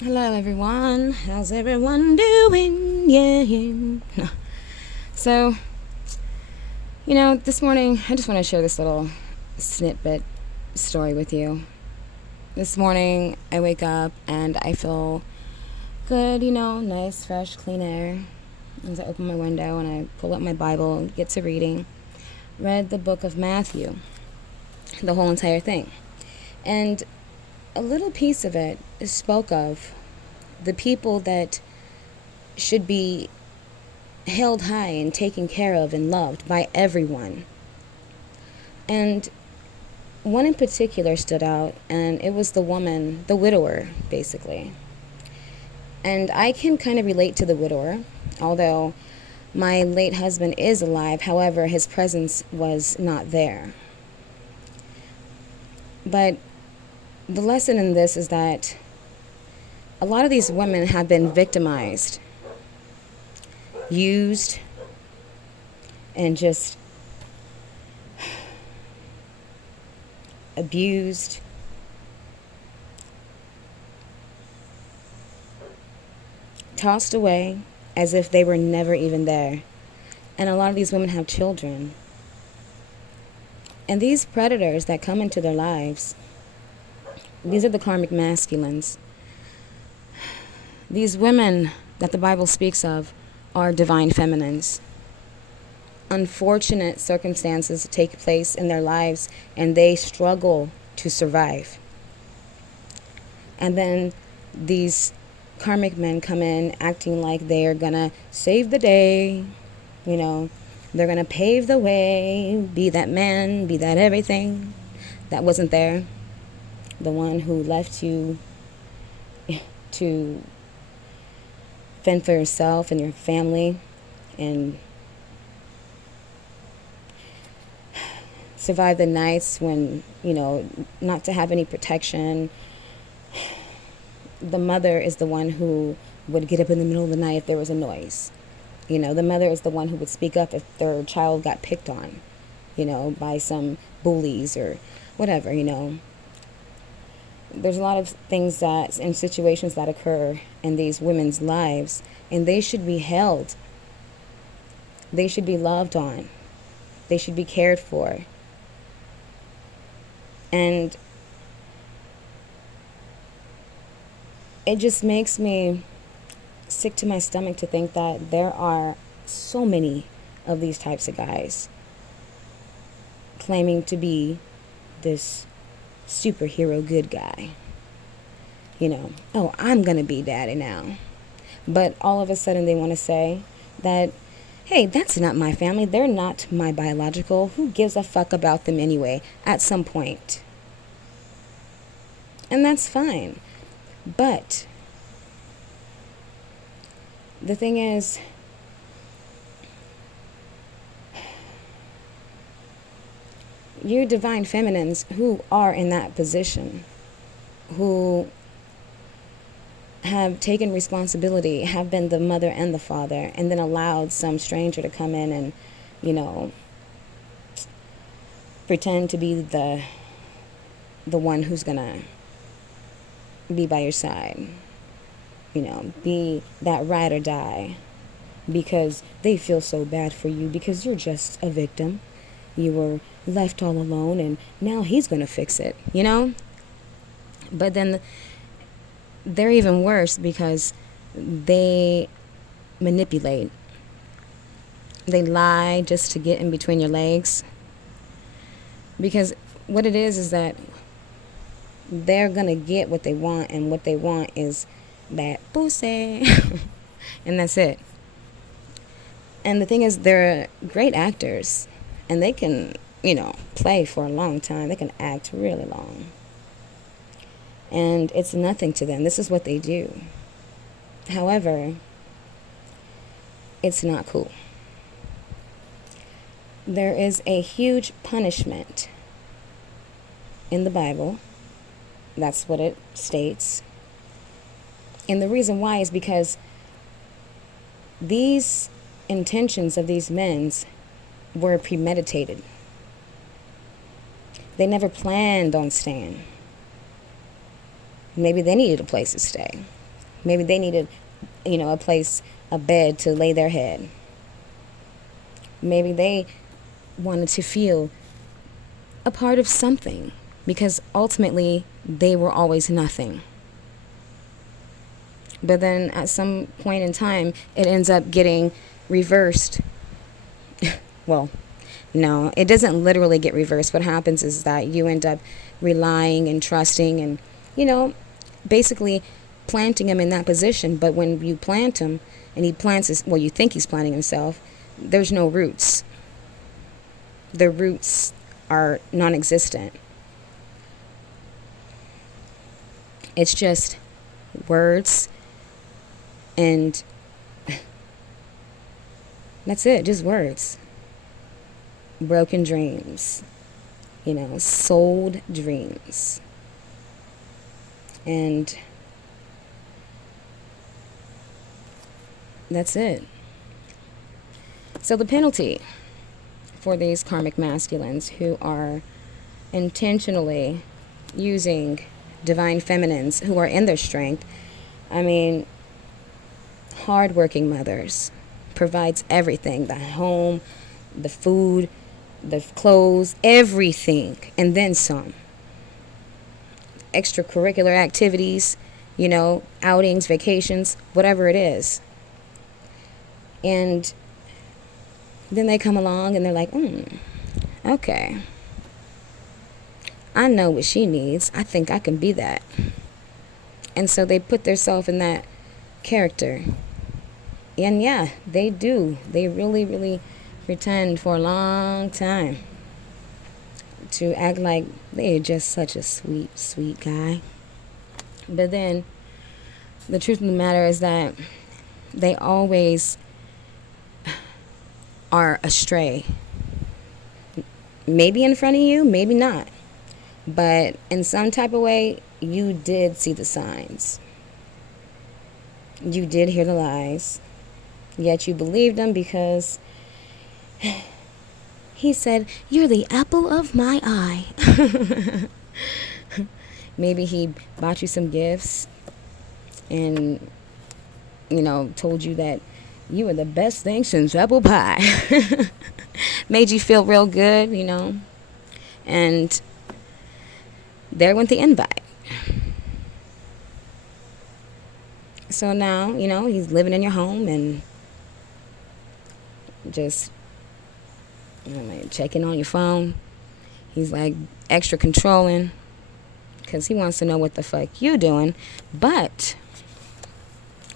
Hello, everyone. How's everyone doing? Yeah. So, this morning, I just want to share this little snippet story with you. This morning, I wake up and I feel good, nice, fresh, clean air. As I open my window and I pull up my Bible and get to reading, read the book of Matthew, the whole entire thing. And a little piece of it spoke of the people that should be held high and taken care of and loved by everyone. And one in particular stood out, and it was the woman, the widower, basically. And I can kind of relate to the widower, although my late husband is alive. However, his presence was not there. But the lesson in this is that a lot of these women have been victimized, used, and just abused, tossed away as if they were never even there. And a lot of these women have children. And these predators that come into their lives, these are the karmic masculines. These women that the Bible speaks of are divine feminines. Unfortunate circumstances take place in their lives and they struggle to survive. And then these karmic men come in acting like they are gonna save the day, they're gonna pave the way, be that man, be that everything that wasn't there, the one who left you to fend for yourself and your family and survive the nights when, not to have any protection. The mother is the one who would get up in the middle of the night if there was a noise. The mother is the one who would speak up if their child got picked on, by some bullies or whatever. There's a lot of things that, and situations that occur in these women's lives, and they should be held. They should be loved on. They should be cared for. And it just makes me sick to my stomach to think that there are so many of these types of guys claiming to be this superhero good guy. Oh, I'm going to be daddy now. But all of a sudden they want to say that, hey, that's not my family. They're not my biological. Who gives a fuck about them anyway at some point? And that's fine. But the thing is, you divine feminines who are in that position, who have taken responsibility, have been the mother and the father, and then allowed some stranger to come in and, pretend to be the one who's gonna be by your side, be that ride or die, because they feel so bad for you because you're just a victim. You were left all alone and now he's gonna fix it, But then they're even worse because they manipulate. They lie just to get in between your legs. Because what it is that they're going to get what they want, and what they want is that pussy. And that's it. And the thing is, they're great actors, and they can, play for a long time. They can act really long. And it's nothing to them. This is what they do. However, it's not cool. There is a huge punishment in the Bible. That's what it states. And the reason why is because these intentions of these men were premeditated. They never planned on staying. Maybe they needed a place to stay. Maybe they needed, a place, a bed to lay their head. Maybe they wanted to feel a part of something because ultimately they were always nothing. But then at some point in time, it ends up getting reversed. Well, no, it doesn't literally get reversed. What happens is that you end up relying and trusting and, basically planting him in that position. But when you plant him and he plants his, well, you think he's planting himself, there's no roots. The roots are non-existent. It's just words and that's it, just words. Broken dreams, sold dreams. And that's it. So the penalty for these karmic masculines who are intentionally using divine feminines who are in their strength, hardworking mothers, provides everything, the home, the food, the clothes, everything, and then some. Extracurricular activities, outings, vacations, whatever it is. And then they come along and they're like, okay, I know what she needs. I think I can be that. And so they put themselves in that character. And yeah, they do. They really, really pretend for a long time to act like they're just such a sweet, sweet guy. But then the truth of the matter is that they always are astray. Maybe in front of you, maybe not. But in some type of way, you did see the signs. You did hear the lies. Yet you believed him because he said, "You're the apple of my eye." Maybe he bought you some gifts and, told you that you were the best thing since apple pie. Made you feel real good, And there went the invite. So now, he's living in your home and just checking on your phone. He's like extra controlling because he wants to know what the fuck you doing. But,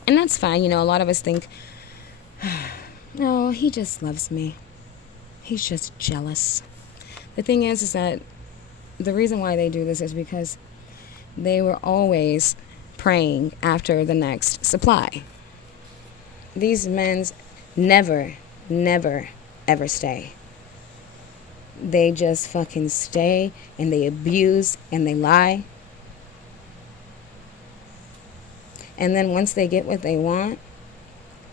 and that's fine, a lot of us think, no, he just loves me. He's just jealous. The thing is that the reason why they do this is because they were always praying after the next supply. These men never, ever stay. They just fucking stay and they abuse and they lie. And then once they get what they want,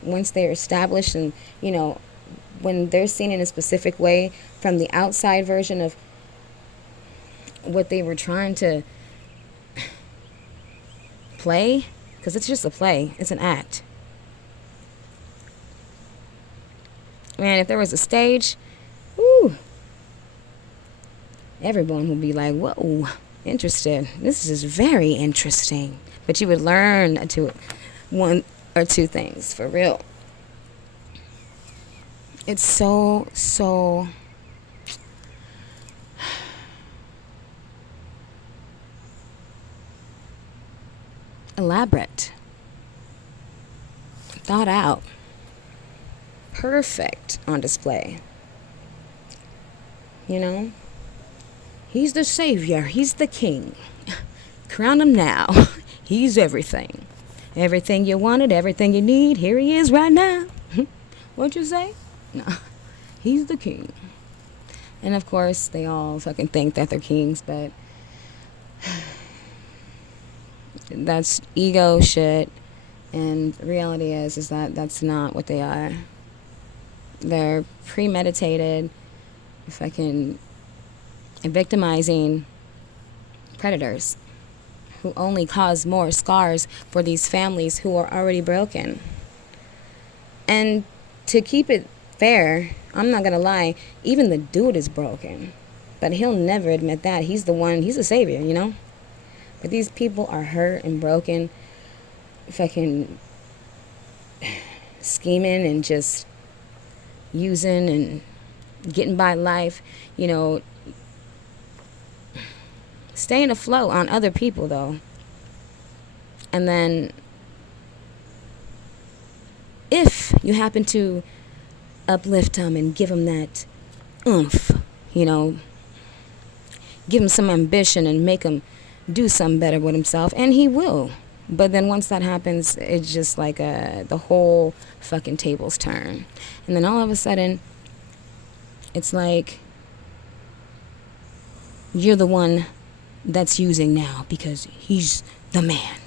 once they're established and, when they're seen in a specific way from the outside version of what they were trying to play, because it's just a play, it's an act. Man, if there was a stage, everyone would be like, whoa, interested. This is very interesting. But you would learn one or two things, for real. It's so elaborate, thought out, perfect on display. He's the savior, he's the king. Crown him now. He's everything. Everything you wanted, everything you need, here he is right now. What'd you say? No, he's the king. And of course, they all fucking think that they're kings, but that's ego shit. And the reality is that that's not what they are. They're premeditated, fucking victimizing predators who only cause more scars for these families who are already broken. And to keep it fair, I'm not gonna lie, even the dude is broken. But he'll never admit that. He's the savior, you know? But these people are hurt and broken, fucking scheming and just using and getting by life, you know, staying afloat on other people, though. And then if you happen to uplift them and give them that oomph, you know, give him some ambition and make him do something better with himself, and he will. But then once that happens, it's just like the whole fucking tables turn. And then all of a sudden, it's like you're the one that's using now because he's the man.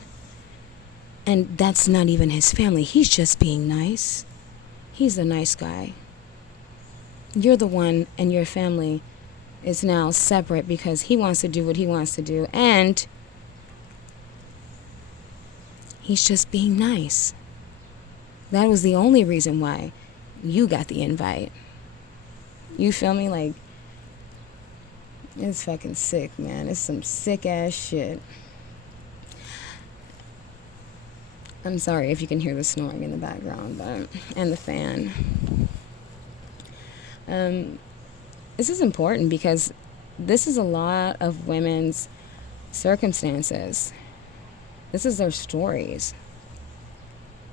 And that's not even his family. He's just being nice. He's the nice guy. You're the one, and your family is now separate because he wants to do what he wants to do, and he's just being nice. That was the only reason why you got the invite. You feel me? Like, it's fucking sick, man. It's some sick ass shit. I'm sorry if you can hear the snoring in the background, and the fan. This is important because this is a lot of women's circumstances. This is their stories.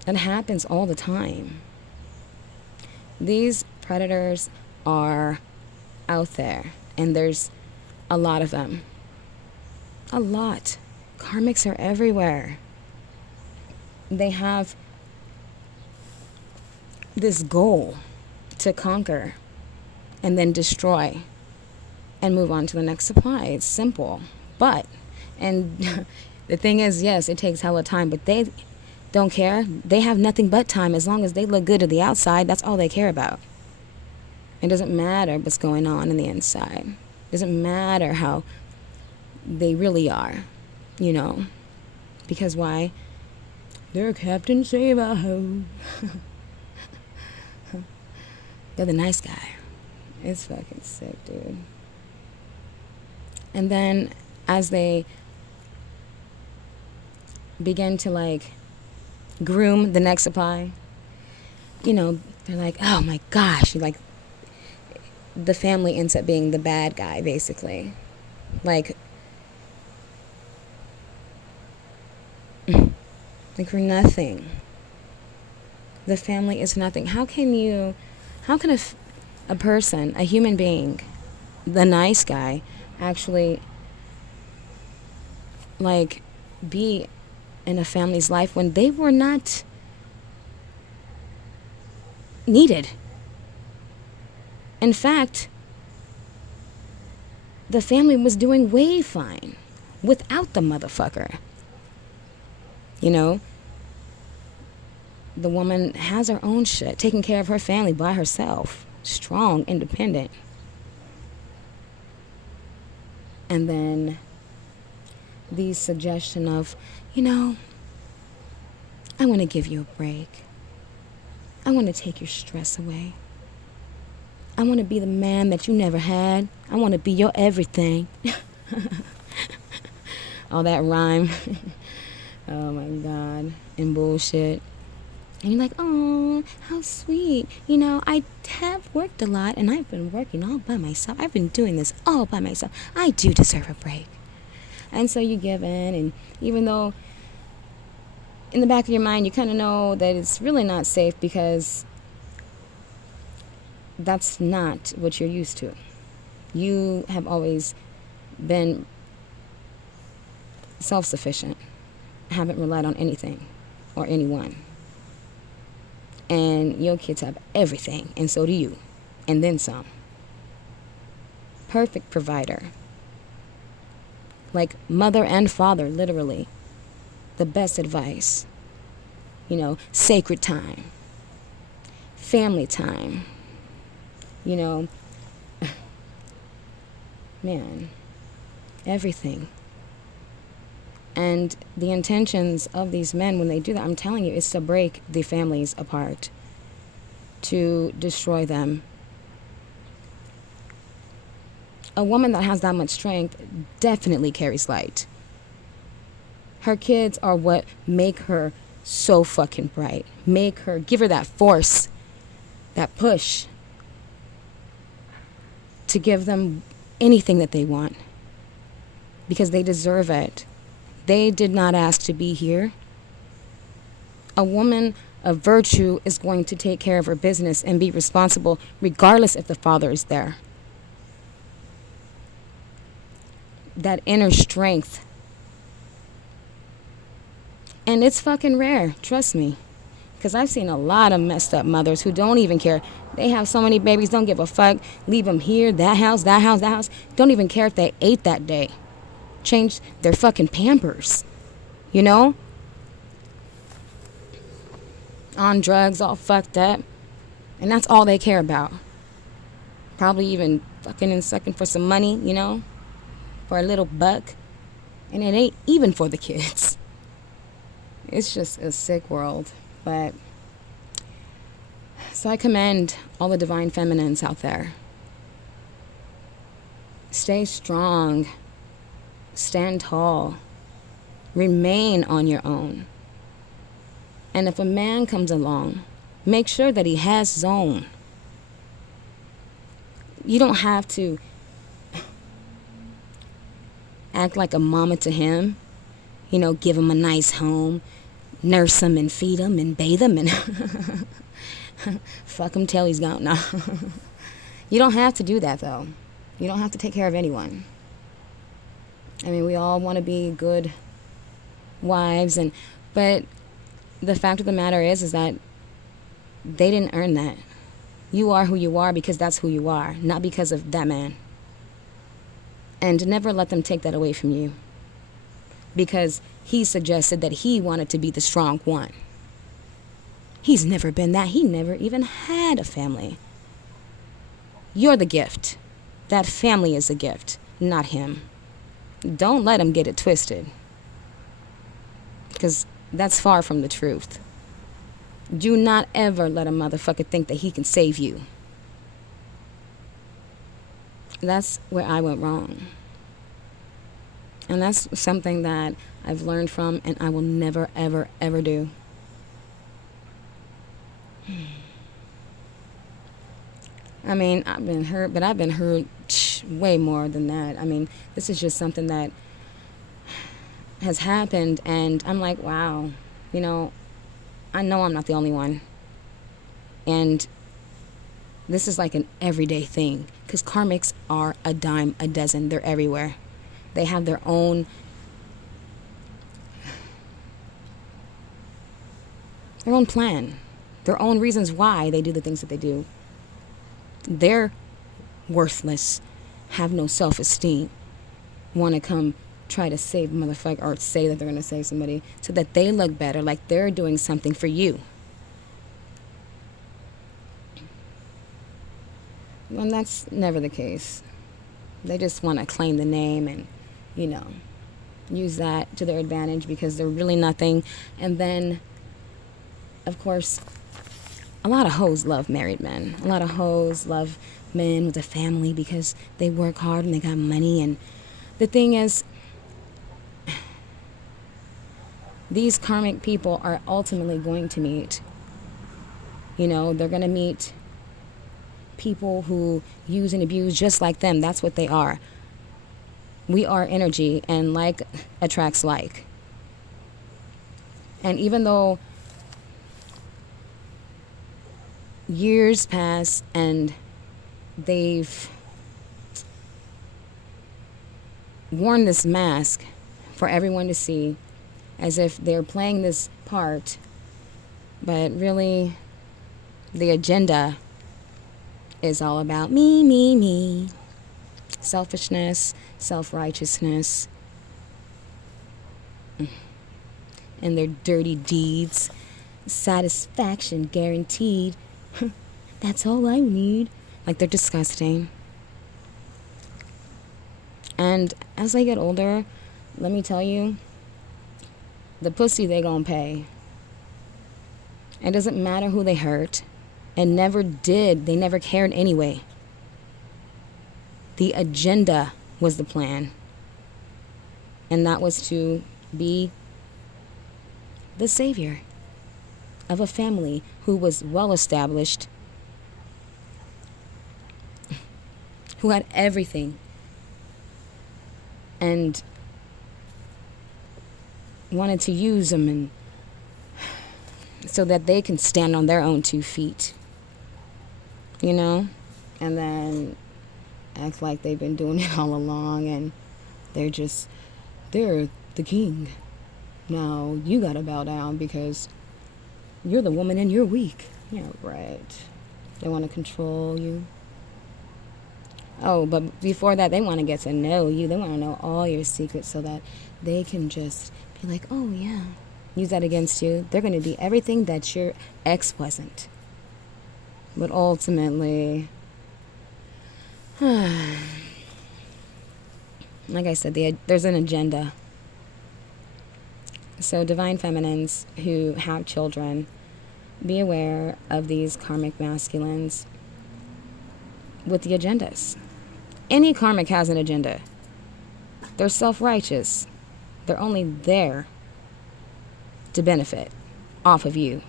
It happens all the time. These predators are out there, and there's a lot of them. A lot. Karmics are everywhere. They have this goal to conquer and then destroy and move on to the next supply. It's simple. But, and the thing is, yes, it takes hella time, but they don't care. They have nothing but time. As long as they look good to the outside, that's all they care about. It doesn't matter what's going on in the inside. It doesn't matter how they really are, you know. Because why? They're Captain Save-A-Ho. They're the nice guy. It's fucking sick, dude. And then as they begin to, like, groom the next supply, you know, they're like, oh my gosh, like, the family ends up being the bad guy, basically. Like for nothing. The family is nothing. How can a person, a human being, the nice guy, actually, like, be in a family's life when they were not needed? In fact, the family was doing way fine without the motherfucker. You know, the woman has her own shit, taking care of her family by herself, strong, independent. And then the suggestion of, you know, I want to give you a break. I want to take your stress away. I want to be the man that you never had. I want to be your everything. All that rhyme. Oh my God. And bullshit. And you're like, oh, how sweet. You know, I have worked a lot, and I've been working all by myself. I've been doing this all by myself. I do deserve a break. And so you give in, and even though in the back of your mind you kind of know that it's really not safe because that's not what you're used to. You have always been self-sufficient, haven't relied on anything or anyone. And your kids have everything, and so do you, and then some. Perfect provider. Like mother and father, literally. The best advice. You know, sacred time. Family time. You know, man, everything. And the intentions of these men when they do that, I'm telling you, is to break the families apart, to destroy them. A woman that has that much strength definitely carries light. Her kids are what make her so fucking bright. Make her, give her that force, that push to give them anything that they want. Because they deserve it. They did not ask to be here. A woman of virtue is going to take care of her business and be responsible regardless if the father is there. That inner strength. And it's fucking rare, trust me. Because I've seen a lot of messed up mothers who don't even care. They have so many babies, don't give a fuck. Leave them here, that house, that house, that house. Don't even care if they ate that day. Change their fucking Pampers, you know? On drugs, all fucked up. And that's all they care about. Probably even fucking and sucking for some money, you know? For a little buck. And it ain't even for the kids. It's just a sick world. But so I commend all the divine feminines out there. Stay strong. Stand tall. Remain on your own. And if a man comes along, make sure that he has his own. You don't have to act like a mama to him. You know, give him a nice home, nurse him and feed him and bathe him and fuck him till he's gone. No. You don't have to do that, though. You don't have to take care of anyone. I mean, we all want to be good wives, but the fact of the matter is that they didn't earn that. You are who you are because that's who you are, not because of that man. And never let them take that away from you. Because he suggested that he wanted to be the strong one. He's never been that. He never even had a family. You're the gift. That family is a gift, not him. Don't let him get it twisted. Because that's far from the truth. Do not ever let a motherfucker think that he can save you. That's where I went wrong. And that's something that I've learned from and I will never, ever, ever do. I mean, I've been hurt, but I've been hurt way more than that. I mean, this is just something that has happened, and I'm like, wow, you know I'm not the only one. And this is like an everyday thing, because karmics are a dime a dozen. They're everywhere. They have their own plan, their own reasons why they do the things that they do. They're worthless, have no self-esteem, want to come try to save motherfucker or say that they're going to save somebody so that they look better, like they're doing something for you. And that's never the case. They just want to claim the name and, use that to their advantage because they're really nothing. And then, of course, a lot of hoes love married men. A lot of hoes love men with a family because they work hard and they got money. And the thing is, these karmic people are ultimately going to meet. They're going to meet people who use and abuse just like them. That's what they are. We are energy, and like attracts like. And even though years pass and they've worn this mask for everyone to see, as if they're playing this part, but really the agenda is all about me, me, me. Selfishness, self-righteousness, and their dirty deeds. Satisfaction guaranteed. That's all I need. Like, they're disgusting. And as I get older, let me tell you, the pussy they gonna pay. It doesn't matter who they hurt. It never did. They never cared anyway. The agenda was the plan. And that was to be the savior of a family who was well established, who had everything, and wanted to use them and so that they can stand on their own 2 feet, you know, and then act like they've been doing it all along and they're the king. Now you gotta bow down because you're the woman and you're weak. Yeah, right. They want to control you. Oh, but before that, they want to get to know you. They want to know all your secrets so that they can just be like, oh, yeah. Use that against you. They're going to be everything that your ex wasn't. But ultimately, like I said, there's an agenda. So divine feminines who have children, be aware of these karmic masculines with the agendas. Any karmic has an agenda. They're self-righteous. They're only there to benefit off of you.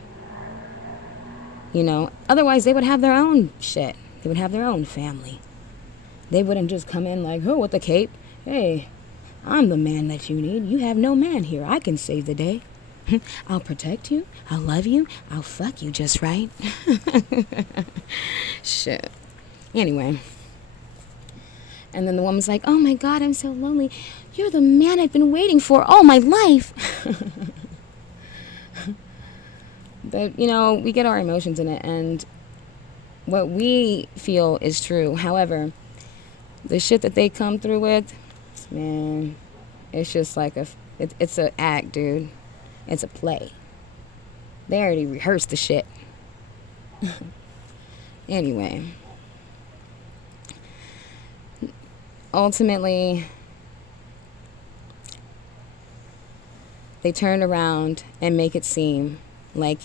You know, otherwise they would have their own shit. They would have their own family. They wouldn't just come in like, oh, with the cape. Hey, I'm the man that you need. You have no man here. I can save the day. I'll protect you. I'll love you. I'll fuck you just right. Shit. Anyway. And then the woman's like, oh my God, I'm so lonely. You're the man I've been waiting for all my life. But, you know, we get our emotions in it, and what we feel is true. However, the shit that they come through with, man, it's just like it's an act, dude. It's a play. They already rehearsed the shit. Anyway. Ultimately, they turn around and make it seem like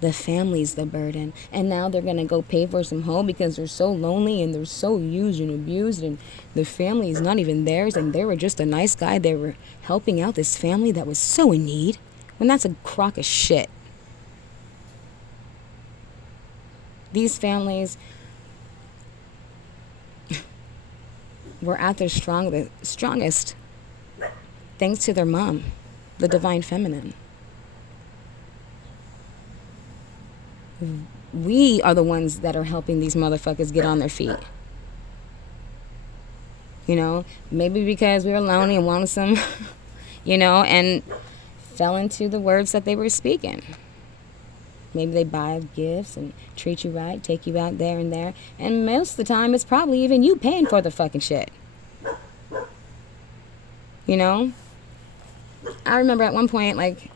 the family's the burden. And now they're going to go pay for some home because they're so lonely and they're so used and abused and the family is not even theirs and they were just a nice guy. They were helping out this family that was so in need. When that's a crock of shit. These families were at their strongest thanks to their mom, the divine feminine. We are the ones that are helping these motherfuckers get on their feet. You know, maybe because we were lonely and wanted some, you know, and fell into the words that they were speaking. Maybe they buy gifts and treat you right, take you out there and there. And most of the time, it's probably even you paying for the fucking shit. You know? I remember at one point, like,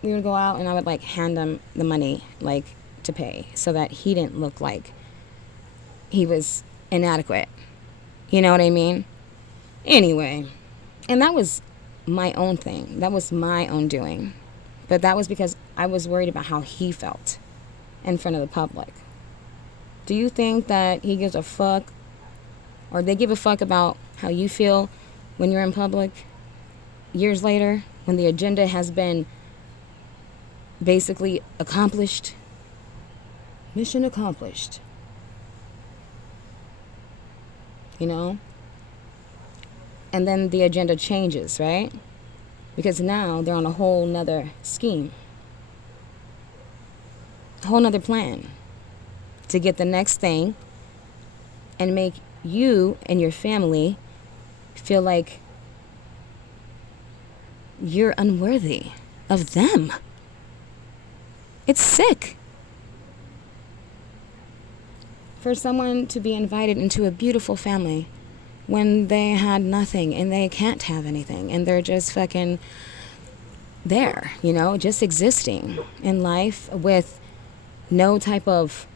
we would go out and I would, like, hand him the money, like, to pay so that he didn't look like he was inadequate. You know what I mean? Anyway. And that was my own thing. That was my own doing. But that was because I was worried about how he felt in front of the public. Do you think that he gives a fuck, or they give a fuck about how you feel when you're in public years later, when the agenda has been basically accomplished? Mission accomplished. You know? And then the agenda changes, right? Because now they're on a whole nother scheme. A whole nother plan to get the next thing and make you and your family feel like you're unworthy of them. It's sick. For someone to be invited into a beautiful family when they had nothing and they can't have anything and they're just fucking there, you know, just existing in life with no type of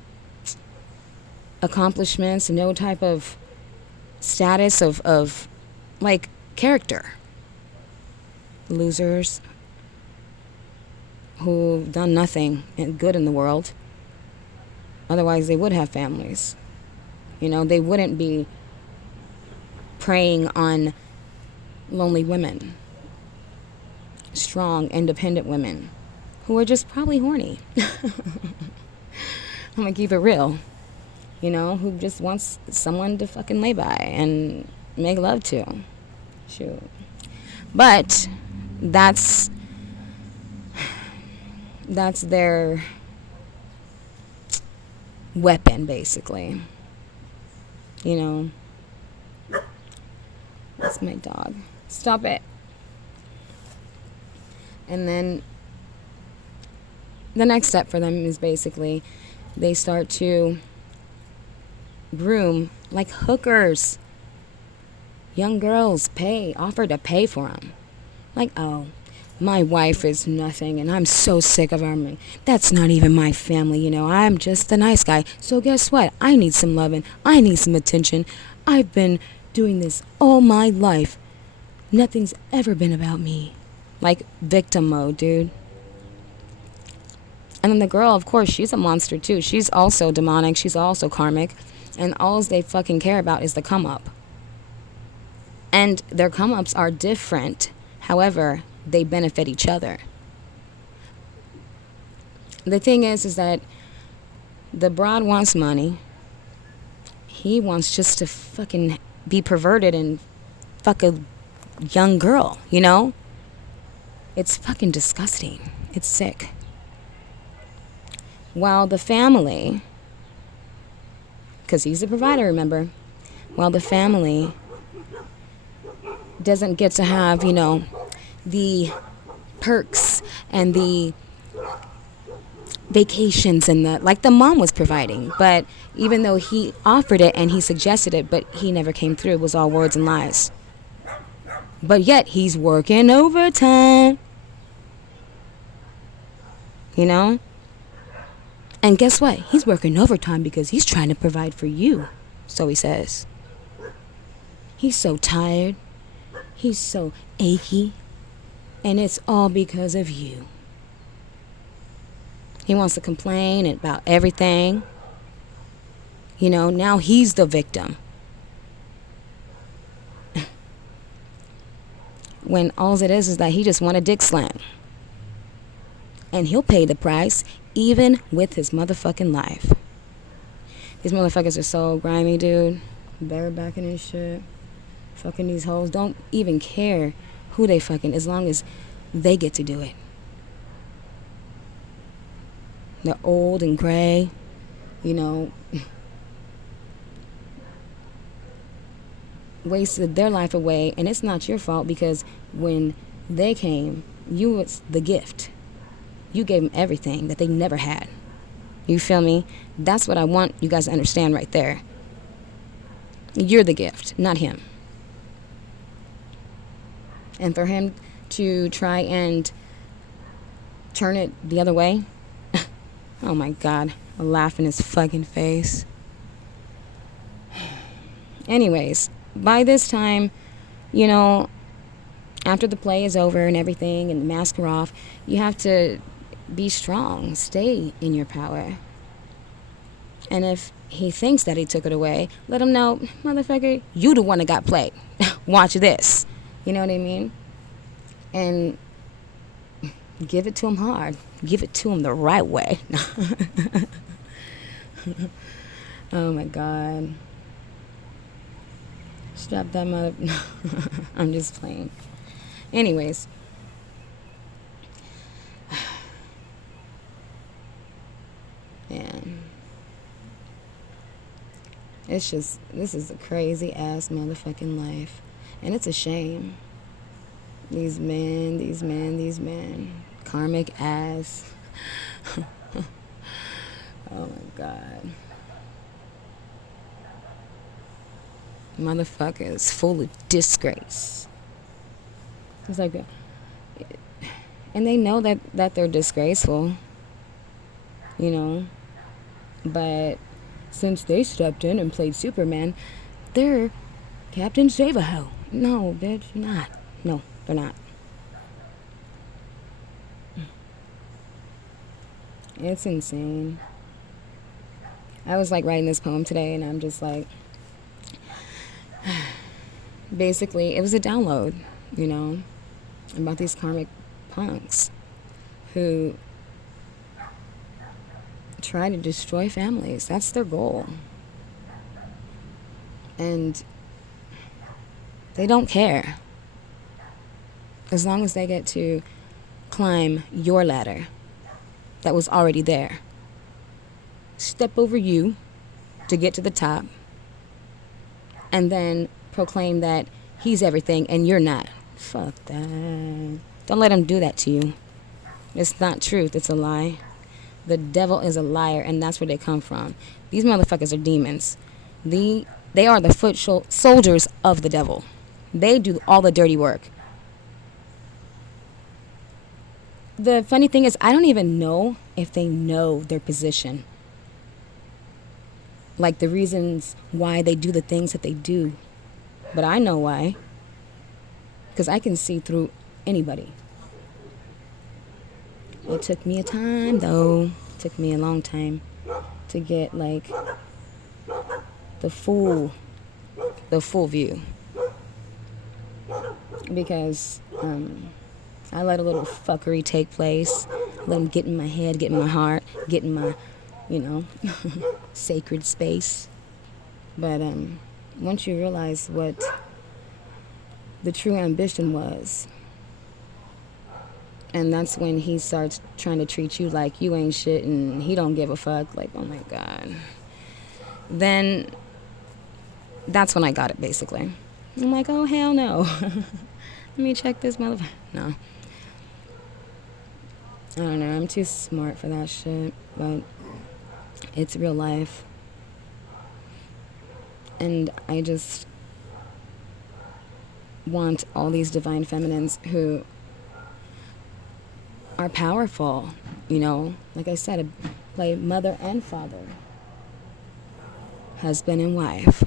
accomplishments, no type of status of like character. Losers. who've done nothing good in the world. Otherwise, they would have families. You know, they wouldn't be preying on lonely women, strong, independent women who are just probably horny. I'm gonna keep it real. You know, who just wants someone to fucking lay by and make love to. Shoot. But that's their weapon, basically. You know. That's my dog. Stop it. And then the next step for them is basically they start to groom like hookers. Young girls offer to pay for them. Like, oh, my wife is nothing and I'm so sick of her. That's not even my family, you know. I'm just the nice guy. So guess what? I need some loving. I need some attention. I've been doing this all my life. Nothing's ever been about me. Like victim mode, dude. And then the girl, of course, she's a monster too. She's also demonic. She's also karmic. And all they fucking care about is the come up. And their come ups are different. However, they benefit each other. The thing is that the broad wants money. He wants just to fucking be perverted and fuck a young girl, you know? It's fucking disgusting. It's sick. While the family, because he's the provider, remember, while the family doesn't get to have, you know, the perks and the vacations and like the mom was providing. But even though he offered it and he suggested it, but he never came through. It was all words and lies. But yet he's working overtime. You know? And guess what? He's working overtime because he's trying to provide for you. So he says. He's so tired. He's so achy. And it's all because of you. He wants to complain about everything. You know, now he's the victim. When all it is that he just want a dick slam. And he'll pay the price, even with his motherfucking life. These motherfuckers are so grimy, dude. Barebacking and shit. Fucking these hoes. Don't even care who they fucking, as long as they get to do it. They're old and gray, you know. Wasted their life away, and it's not your fault because when they came, you was the gift. You gave them everything that they never had. You feel me? That's what I want you guys to understand right there. You're the gift, not him. And for him to try and turn it the other way, oh my God, a laugh in his fucking face. Anyways, by this time, you know, after the play is over and everything and the masks are off, you have to be strong, stay in your power. And if he thinks that he took it away, let him know, motherfucker, you the one that got played. Watch this. You know what I mean? And give it to him hard. Give it to him the right way. Oh my God. Strap that mother... I'm just playing. Anyways. Man. It's just... This is a crazy ass motherfucking life. And it's a shame. These men. Karmic ass. Oh my God. Motherfuckers full of disgrace. It's like, and they know that they're disgraceful, you know, but since they stepped in and played Superman, they're Captain Save-A-Ho. No, bitch, you're not. No, they're not. It's insane. I was like writing this poem today, and I'm just like, basically, it was a download, you know, about these karmic punks who try to destroy families. That's their goal. And they don't care. As long as they get to climb your ladder that was already there. Step over you to get to the top, and then proclaim that he's everything and you're not. Fuck that. Don't let him do that to you. It's not truth, it's a lie. The devil is a liar, and that's where they come from. These motherfuckers are demons. They are the foot soldiers of the devil. They do all the dirty work. The funny thing is, I don't even know if they know their position. Like the reasons why they do the things that they do. But I know why. Because I can see through anybody. It took me a time, though. It took me a long time to get, like, the full view. Because I let a little fuckery take place. Let them get in my head, get in my heart, get in my, you know, sacred space. But once you realize what the true ambition was, and that's when he starts trying to treat you like you ain't shit and he don't give a fuck, like, oh my God. Then that's when I got it, basically. I'm like, oh, hell no. Let me check this motherfucker. No. I don't know. I'm too smart for that shit, but it's real life. And I just want all these divine feminines who are powerful, you know, like I said, play mother and father, husband and wife,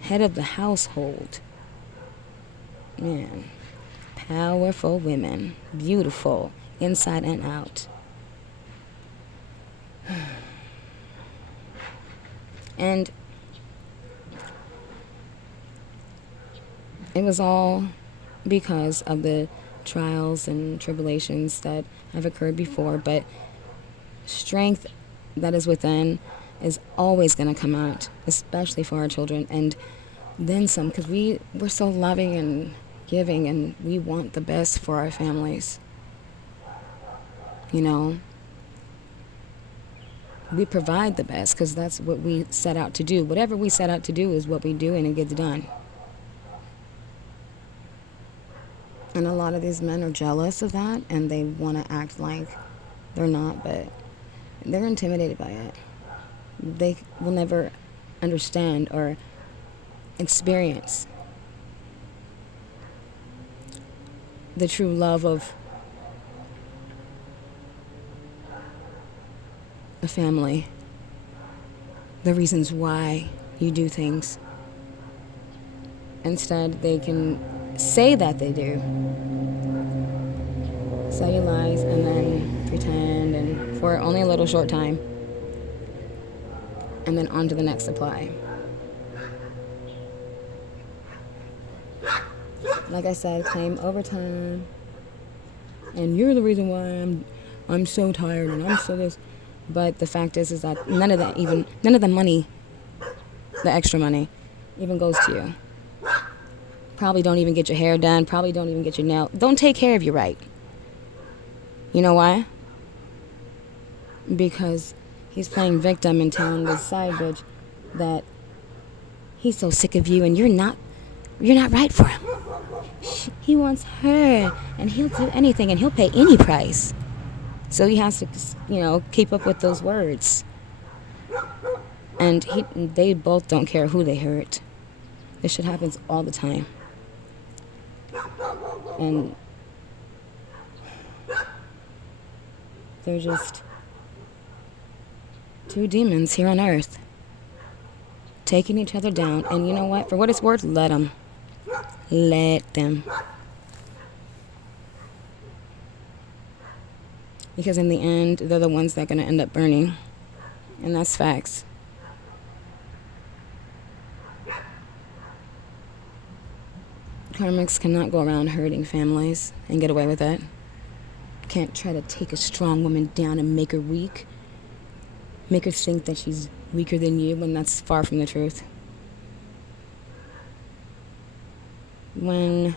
head of the household. Man, powerful women, beautiful inside and out. And it was all because of the trials and tribulations that have occurred before, but strength that is within is always going to come out, especially for our children, and then some, because we're so loving and giving, and we want the best for our families. You know, we provide the best because that's what we set out to do. Whatever we set out to do is what we do, and it gets done. And a lot of these men are jealous of that, and they want to act like they're not, but they're intimidated by it. They will never understand or experience the true love of a family, the reasons why you do things. Instead, they can say that they do. Say lies and then pretend, and for only a little short time. And then on to the next supply. Like I said, claim overtime. And you're the reason why I'm so tired and I'm so this. But the fact is that none of the money, the extra money, even goes to you. Probably don't even get your hair done. Probably don't even get your nail. Don't take care of you right. You know why? Because he's playing victim and telling this side bitch that he's so sick of you and you're not right for him. He wants her, and he'll do anything, and he'll pay any price. So he has to, you know, keep up with those words. And they both don't care who they hurt. This shit happens all the time. And they're just two demons here on earth, taking each other down. And you know what? For what it's worth, let them. Let them. Because in the end, they're the ones that are going to end up burning. And that's facts. Karmics cannot go around hurting families and get away with it. Can't try to take a strong woman down and make her weak. Make her think that she's weaker than you when that's far from the truth. When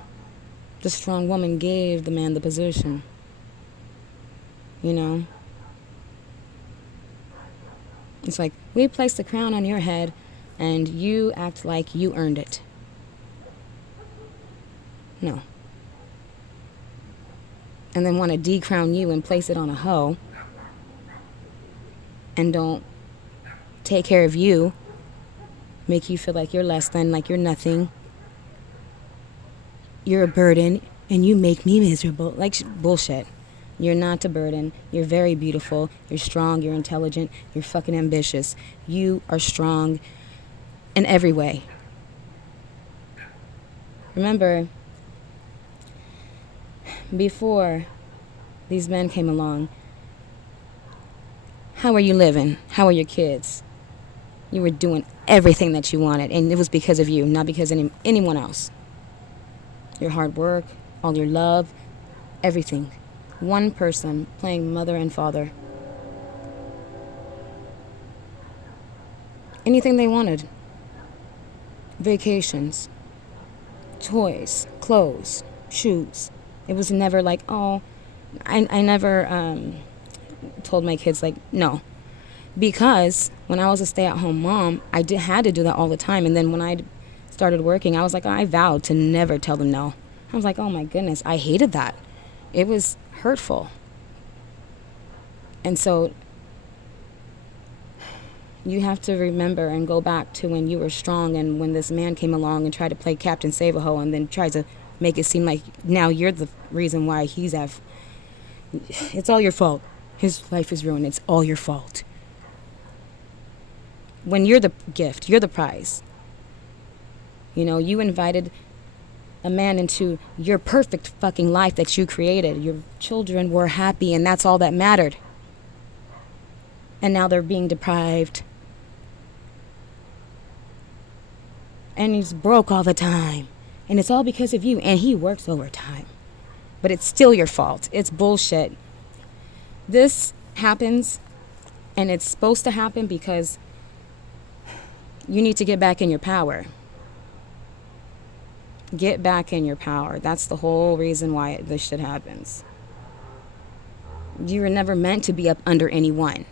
the strong woman gave the man the position, you know? It's like, we place the crown on your head and you act like you earned it. No. And then want to decrown you and place it on a hoe and don't take care of you, make you feel like you're less than, like you're nothing. You're a burden and you make me miserable. Like bullshit. You're not a burden. You're very beautiful. You're strong. You're intelligent. You're fucking ambitious. You are strong in every way. Remember, before these men came along, how are you living? How are your kids? You were doing everything that you wanted, and it was because of you, not because of anyone else. Your hard work, all your love, everything. One person playing mother and father. Anything they wanted. Vacations, toys, clothes, shoes. It was never like, oh, I never told my kids, like, no. Because when I was a stay-at-home mom, had to do that all the time. And then when I started working, I was like, I vowed to never tell them no. I was like, oh my goodness, I hated that. It was hurtful. And so you have to remember and go back to when you were strong and when this man came along and tried to play Captain Save-A-Ho and then tried to make it seem like now you're the reason why he's it's all your fault. His life is ruined. It's all your fault. When you're the gift, you're the prize. You know, you invited a man into your perfect fucking life that you created. Your children were happy and that's all that mattered. And now they're being deprived. And he's broke all the time. And it's all because of you. And he works overtime. But it's still your fault. It's bullshit. This happens, and it's supposed to happen because you need to get back in your power. Get back in your power. That's the whole reason why this shit happens. You were never meant to be up under anyone.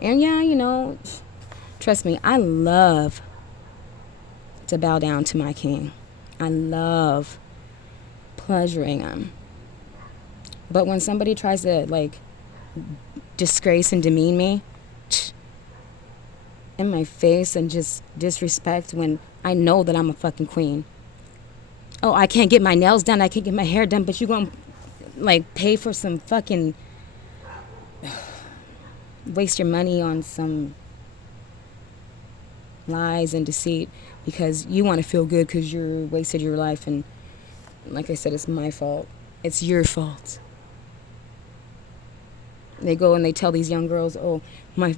And yeah, you know, trust me, I love to bow down to my king. I love pleasuring him. But when somebody tries to, like, disgrace and demean me in my face and just disrespect when I know that I'm a fucking queen. Oh, I can't get my nails done, I can't get my hair done, but you gonna, like, pay for some fucking... waste your money on some lies and deceit because you want to feel good because you wasted your life. And like I said, it's my fault. It's your fault. They go and they tell these young girls, oh, my,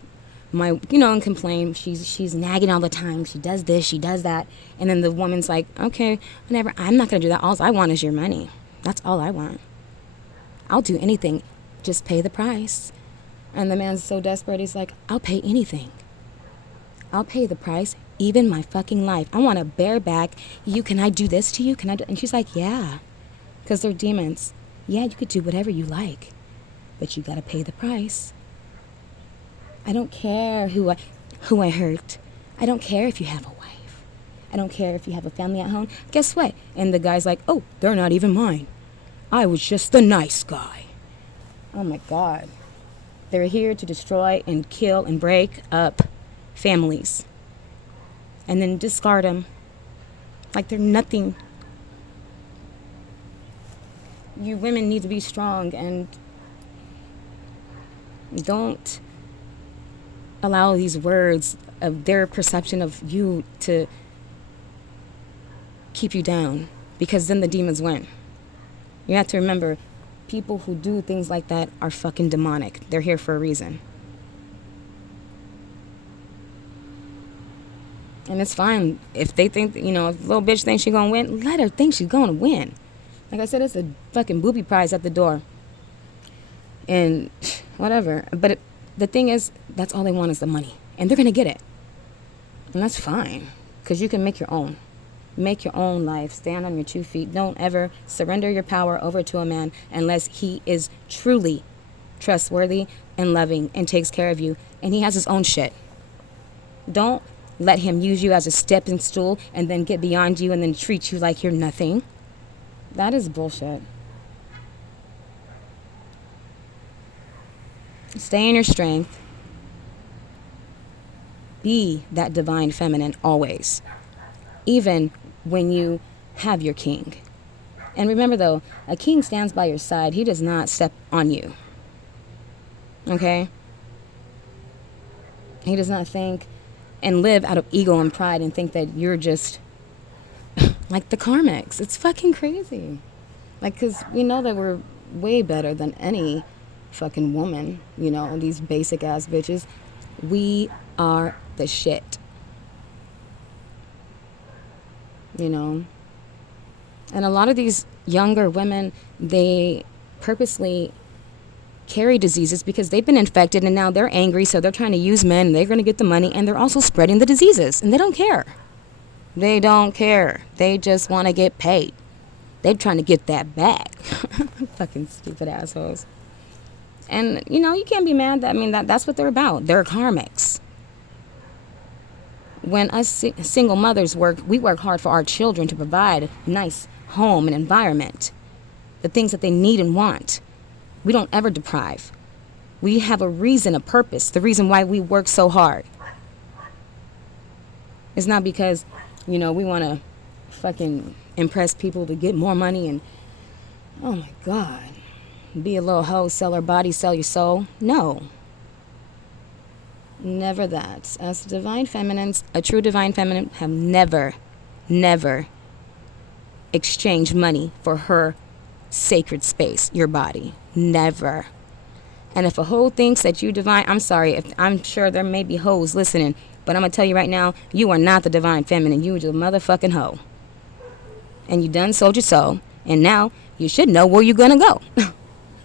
you know, and complain. She's nagging all the time. She does this, she does that. And then the woman's like, okay, whatever. I'm not going to do that. All I want is your money. That's all I want. I'll do anything. Just pay the price. And the man's so desperate, he's like, I'll pay anything. I'll pay the price, even my fucking life. I want to bareback you. Can I do this to you? Can I do? And she's like, yeah. Because they're demons. Yeah, you could do whatever you like. But you got to pay the price. I don't care who I hurt. I don't care if you have a wife. I don't care if you have a family at home. Guess what? And the guy's like, oh, they're not even mine. I was just the nice guy. Oh, my God. They're here to destroy and kill and break up families. And then discard them like they're nothing. You women need to be strong and don't allow these words of their perception of you to keep you down, because then the demons win. You have to remember, people who do things like that are fucking demonic. They're here for a reason. And it's fine if they think, if the little bitch thinks she's gonna win, let her think she's gonna win. Like I said, it's a fucking booby prize at the door. And whatever. But the thing is, that's all they want is the money. And they're gonna get it. And that's fine. Because you can make your own. Make your own life. Stand on your 2 feet. Don't ever surrender your power over to a man unless he is truly trustworthy and loving and takes care of you. And he has his own shit. Don't let him use you as a stepping stool and then get beyond you and then treat you like you're nothing. That is bullshit. Stay in your strength. Be that divine feminine always. Even when you have your king. And remember though, a king stands by your side. He does not step on you. Okay? He does not think and live out of ego and pride and think that you're just like the karmics. It's fucking crazy. Like, because we know that we're way better than any fucking woman, these basic ass bitches. We are the shit. And a lot of these younger women, they purposely carry diseases because they've been infected and now they're angry, so they're trying to use men and they're going to get the money, and they're also spreading the diseases, and they don't care. They don't care. They just want to get paid. They're trying to get that back. Fucking stupid assholes. And, you can't be mad. That's what they're about. They're karmics. When us single mothers we work hard for our children to provide a nice home and environment, the things that they need and want. We don't ever deprive. We have a reason, a purpose, the reason why we work so hard. It's not because, we want to fucking impress people to get more money and, oh my God, be a little hoe, sell her body, sell your soul. No. Never that. As divine feminines, a true divine feminine have never exchanged money for her sacred space, your body. Never. And if a hoe thinks that you divine, I'm sorry, I'm sure there may be hoes listening, but I'm going to tell you right now, you are not the divine feminine. You are the motherfucking hoe. And you done sold your soul, and now you should know where you're going to go.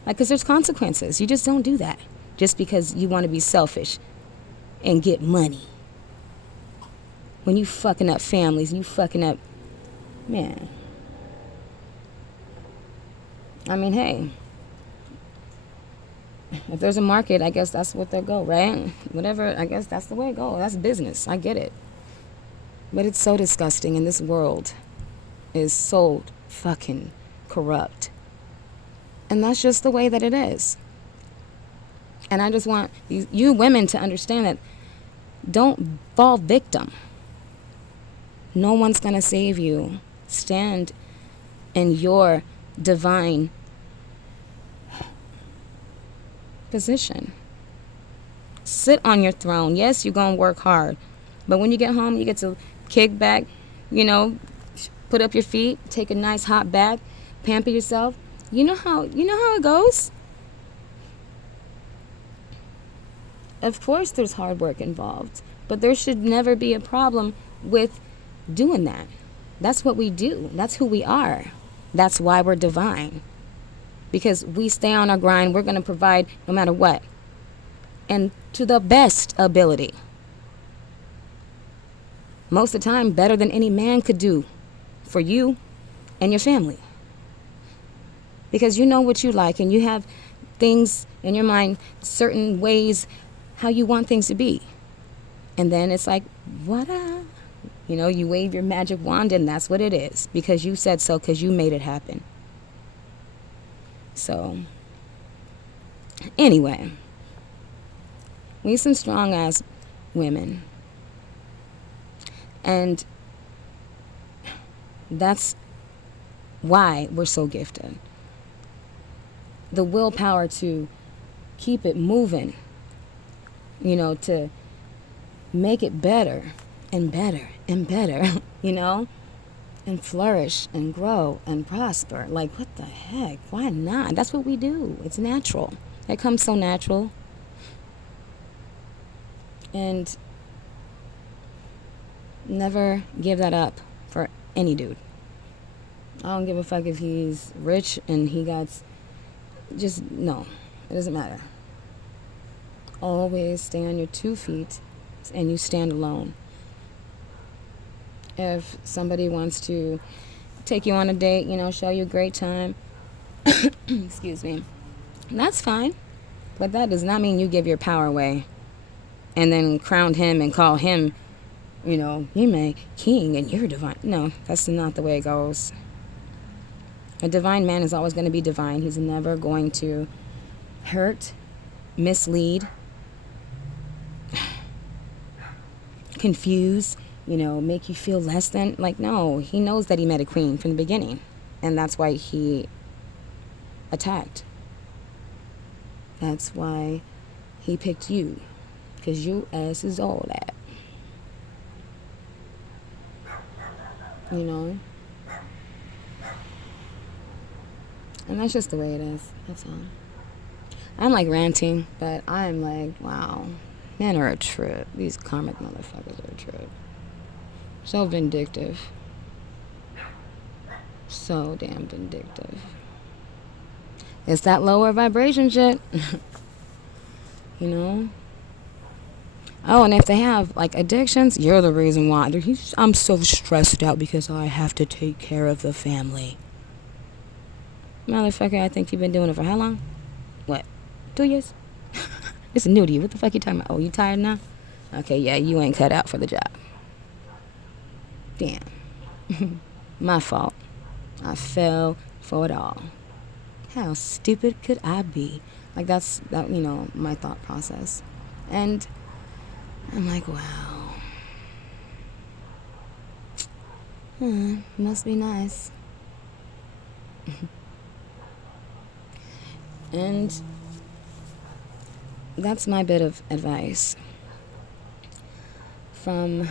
Because there's consequences. You just don't do that just because you want to be selfish and get money. When you fucking up families, you fucking up, man. Hey, if there's a market, I guess that's what they'll go, right? Whatever, I guess that's the way it goes. That's business. I get it. But it's so disgusting, and this world is so fucking corrupt. And that's just the way that it is. And I just want you women to understand that don't fall victim. No one's going to save you. Stand in your divine position. Sit on your throne. Yes, you're going to work hard. But when you get home, you get to kick back, put up your feet, take a nice hot bath, pamper yourself. You know how it goes? Of course there's hard work involved, but there should never be a problem with doing that. That's what we do. That's who we are. That's why we're divine. Because we stay on our grind. We're going to provide no matter what. And to the best ability. Most of the time, better than any man could do for you and your family. Because you know what you like, and you have things in your mind, certain ways how you want things to be. And then it's like, what? You wave your magic wand and that's what it is. Because you said so, because you made it happen. So, anyway, we some strong ass women. And that's why we're so gifted. The willpower to keep it moving, to make it better and better and better, and flourish and grow and prosper. Like, what the heck? Why not? That's what we do. It's natural. It comes so natural. And never give that up for any dude. I don't give a fuck if he's rich and he got. Just, no. It doesn't matter. Always stay on your 2 feet and you stand alone. If somebody wants to take you on a date, show you a great time, excuse me, that's fine. But that does not mean you give your power away and then crown him and call him, you're my king and you're divine. No, that's not the way it goes. A divine man is always going to be divine. He's never going to hurt, mislead, confuse, make you feel less than. Like, no, he knows that he met a queen from the beginning. And that's why he attacked. That's why he picked you. Because you ass is all that. And that's just the way it is. That's all. I'm like ranting, but I'm like, wow. Men are a trip. These karmic motherfuckers are a trip. So vindictive. So damn vindictive. It's that lower vibration shit. Oh, and if they have like addictions, you're the reason why. I'm so stressed out because I have to take care of the family. Motherfucker, I think you've been doing it for how long? What? 2 years? It's new to you. What the fuck you talking about? Oh, you tired now? Okay, yeah, you ain't cut out for the job. Damn. My fault. I fell for it all. How stupid could I be? Like, that's my thought process. And I'm like, wow. Must be nice. And that's my bit of advice from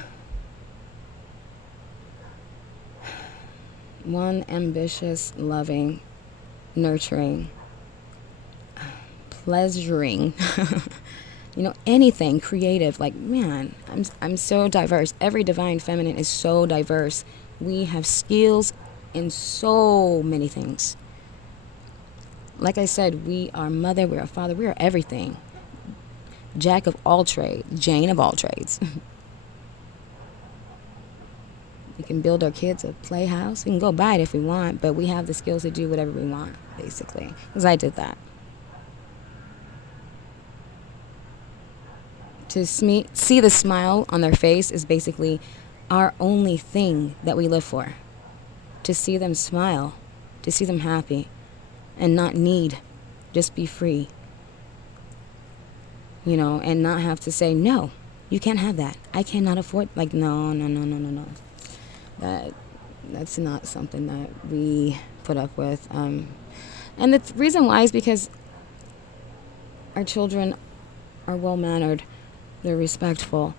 one ambitious, loving, nurturing, pleasuring, anything creative. Like, man, I'm so diverse. Every divine feminine is so diverse. We have skills in so many things. Like I said, we are mother, we are father, we are everything. Jack of all trades, Jane of all trades. We can build our kids a playhouse. We can go buy it if we want, but we have the skills to do whatever we want, basically. Because I did that. To see the smile on their face is basically our only thing that we live for. To see them smile, to see them happy, and not need, just be free. And not have to say, no, you can't have that. I cannot afford, like, no. That's not something that we put up with. And the reason why is because our children are well-mannered, they're respectful,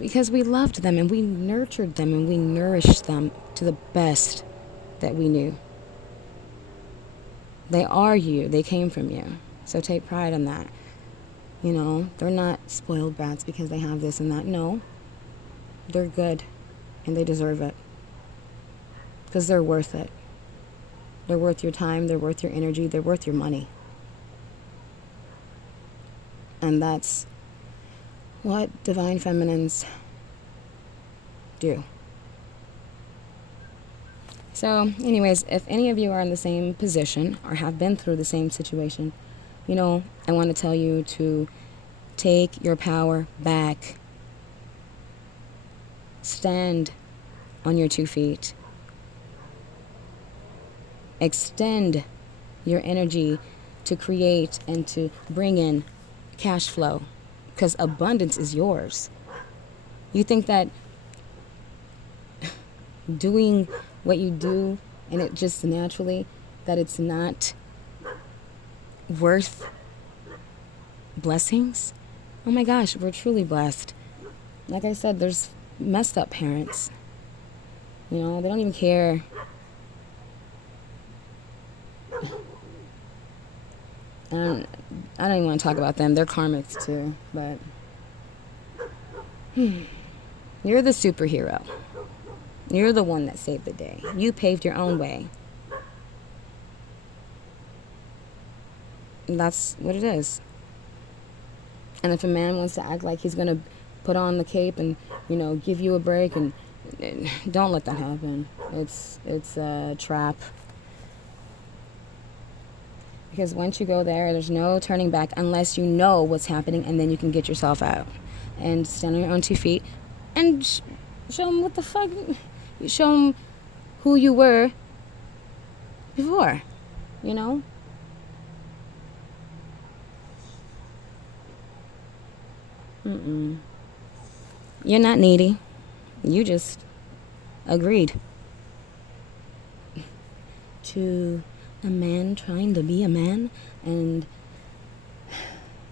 because we loved them and we nurtured them and we nourished them to the best that we knew. They are you. They came from you. So take pride in that. They're not spoiled brats because they have this and that. No. They're good. And they deserve it. Because they're worth it. They're worth your time. They're worth your energy. They're worth your money. And that's what divine feminines do. So, anyways, if any of you are in the same position or have been through the same situation, I want to tell you to take your power back. Stand on your 2 feet. Extend your energy to create and to bring in cash flow, because abundance is yours. You think that doing what you do and it just naturally, that it's not worth blessings? Oh my gosh, we're truly blessed. Like I said, there's messed up parents. You know, they don't even care. I don't, I don't even want to talk about them. They're karmics too, but you're the superhero. You're the one that saved the day. You paved your own way. And that's what it is. And if a man wants to act like he's going to put on the cape and, you know, give you a break, and don't let that happen. It's a trap. Because once you go there, there's no turning back unless you know what's happening, and then you can get yourself out and stand on your own 2 feet and show them what the fuck. Show them who you were before, you know? You're not needy. You just agreed to a man trying to be a man, and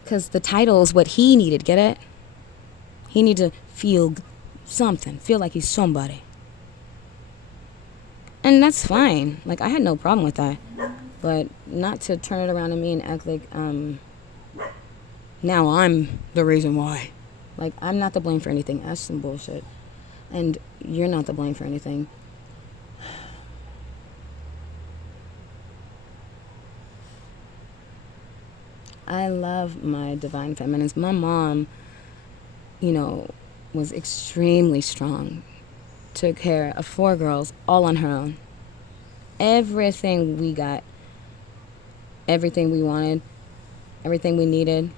because the title is what he needed, get it? He needed to feel something, feel like he's somebody. And that's fine. Like, I had no problem with that. But not to turn it around on me and act like, now I'm the reason why. Like, I'm not to blame for anything. That's some bullshit. And you're not to blame for anything. I love my divine feminines. My mom, you know, was extremely strong. Took care of 4 girls, all on her own. Everything we got, everything we wanted, everything we needed,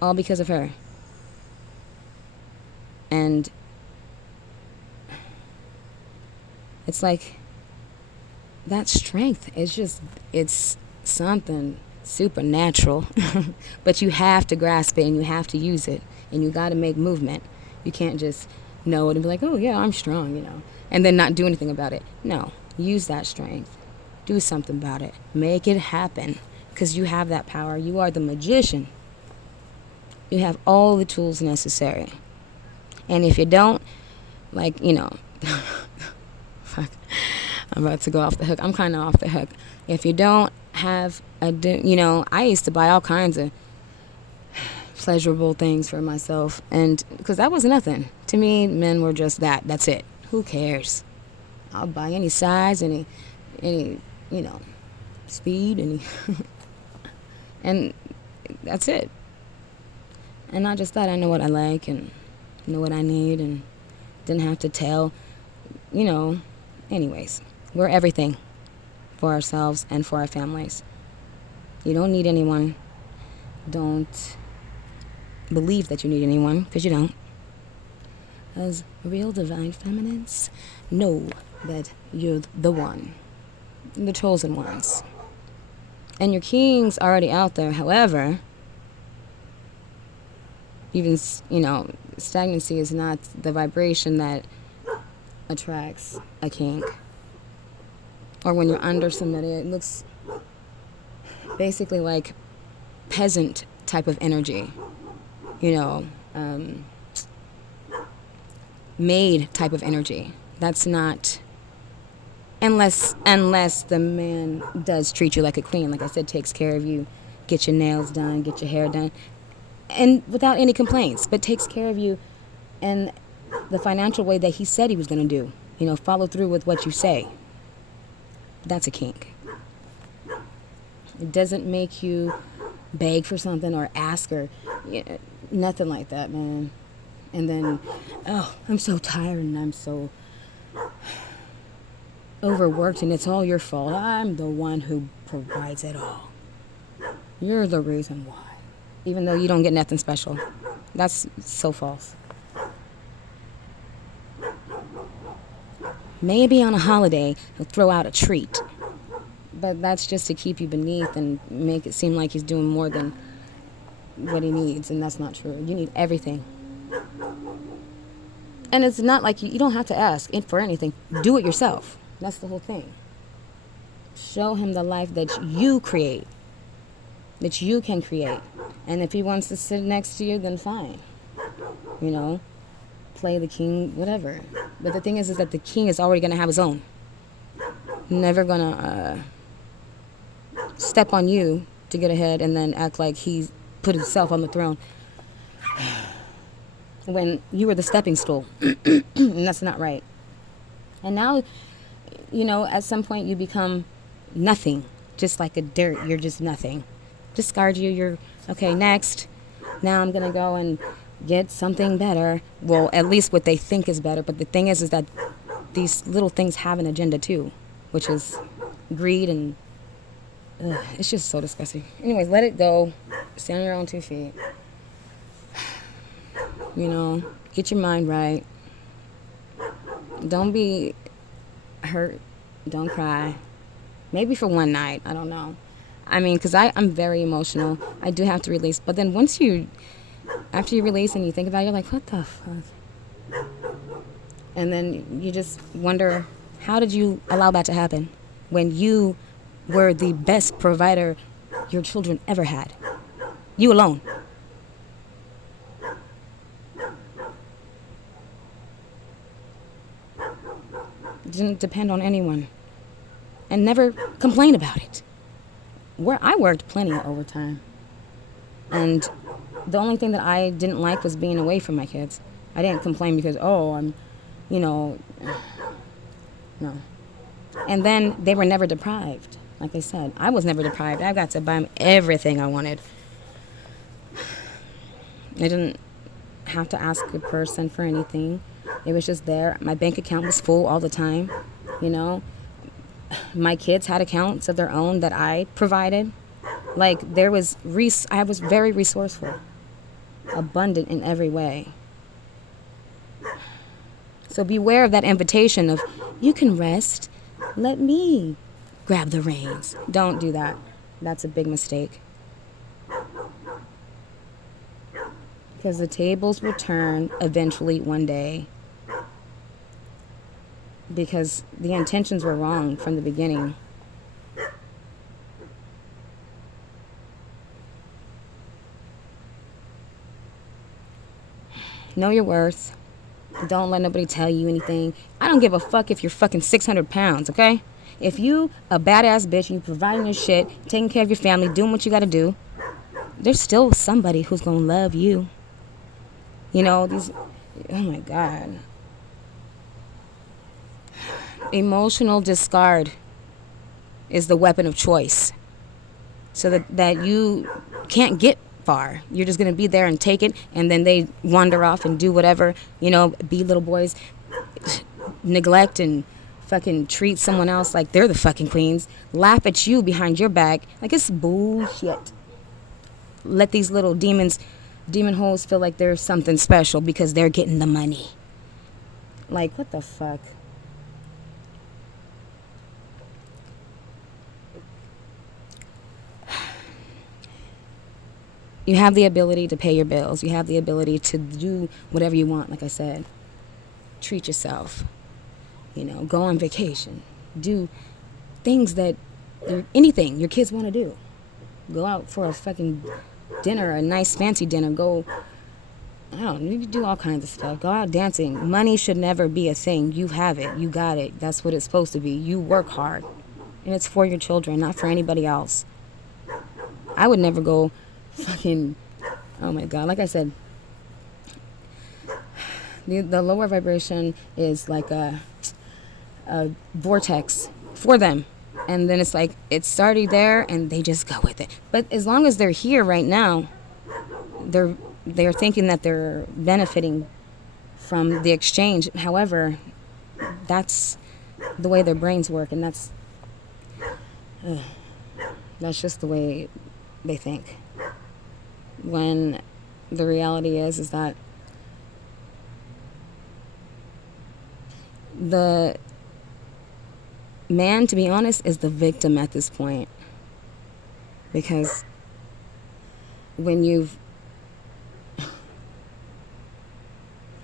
all because of her. And it's like, that strength is just, it's something supernatural. But you have to grasp it, and you have to use it, and you got to make movement. You can't just know it and be like, oh yeah, I'm strong, you know, and then not do anything about it. No, use that strength. Do something about it. Make it happen, because you have that power. You are the magician. You have all the tools necessary. And if you don't, like, you know, fuck, I'm about to go off the hook. I'm kind of off the hook. If you don't have you know, I used to buy all kinds of pleasurable things for myself, and because that was nothing to me. Men were just that. That's it. Who cares? I'll buy any size, any, you know, speed, any, and that's it. And not just that, I know what I like and know what I need, and didn't have to tell, you know. Anyways, we're everything for ourselves and for our families. You don't need anyone. Don't believe that you need anyone, because you don't. As real divine feminines, know that you're the one, the chosen ones. And your king's already out there. However, even, you know, stagnancy is not the vibration that attracts a king. Or when you're under somebody, it looks basically like peasant type of energy, you know, maid type of energy. That's not, unless the man does treat you like a queen, like I said, takes care of you, get your nails done, get your hair done, and without any complaints, but takes care of you in the financial way that he said he was going to do. You know, follow through with what you say. That's a king. It doesn't make you beg for something or ask, or nothing like that, man. And then, oh, I'm so tired and I'm so overworked and it's all your fault. I'm the one who provides it all. You're the reason why. Even though you don't get nothing special. That's so false. Maybe on a holiday, he'll throw out a treat. But that's just to keep you beneath and make it seem like he's doing more than what he needs. And that's not true. You need everything. And it's not like you don't have to ask for anything. Do it yourself. That's the whole thing. Show him the life that you create. That you can create. And if he wants to sit next to you, then fine. You know? play the king, whatever. But the thing is that the king is already going to have his own. Never going to step on you to get ahead and then act like he put himself on the throne when you were the stepping stool. And that's not right. And now, at some point you become nothing, just like a dirt. You're just nothing. Discard you. You're, okay, next. Now I'm going to go and get something better. Well, at least what they think is better. But the thing is that these little things have an agenda too, which is greed and it's just so disgusting. Anyways, let it go. Stand on your own 2 feet. Get your mind right. Don't be hurt. Don't cry. Maybe for one night. I don't know. I mean, because I'm very emotional. I do have to release. But then after you release and you think about it, you're like, what the fuck? And then you just wonder, how did you allow that to happen when you were the best provider your children ever had? You alone. Didn't depend on anyone. And never complain about it. Where I worked plenty of overtime. And the only thing that I didn't like was being away from my kids. I didn't complain because, I'm, no. And then they were never deprived. Like I said, I was never deprived. I got to buy them everything I wanted. I didn't have to ask a person for anything. It was just there. My bank account was full all the time, My kids had accounts of their own that I provided. Like, I was very resourceful, abundant in every way. So beware of that invitation of, you can rest, let me grab the reins. Don't do that. That's a big mistake. Because the tables will turn eventually one day. Because the intentions were wrong from the beginning. Know your worth. Don't let nobody tell you anything. I don't give a fuck if you're fucking 600 pounds, okay? If you a badass bitch, you providing your shit, taking care of your family, doing what you gotta do, there's still somebody who's gonna love you. Oh my God. Emotional discard is the weapon of choice. So that you can't get far. You're just going to be there and take it, and then they wander off and do whatever, be little boys, neglect and fucking treat someone else like they're the fucking queens, laugh at you behind your back. Like, it's bullshit. Let these little demon hoes feel like they're something special because they're getting the money. Like, what the fuck? You have the ability to pay your bills. You have the ability to do whatever you want, like I said. Treat yourself. Go on vacation. Do things anything your kids want to do. Go out for a fucking dinner, a nice fancy dinner. Go, you can do all kinds of stuff. Go out dancing. Money should never be a thing. You have it. You got it. That's what it's supposed to be. You work hard. And it's for your children, not for anybody else. I would never go fucking, oh my God, like I said, the lower vibration is like a vortex for them, and then it's like it's already there and they just go with it. But as long as they're here right now, they're thinking that they're benefiting from the exchange. However, that's the way their brains work, and that's just the way they think. When the reality is that the man, to be honest, is the victim at this point. Because when you've... Oh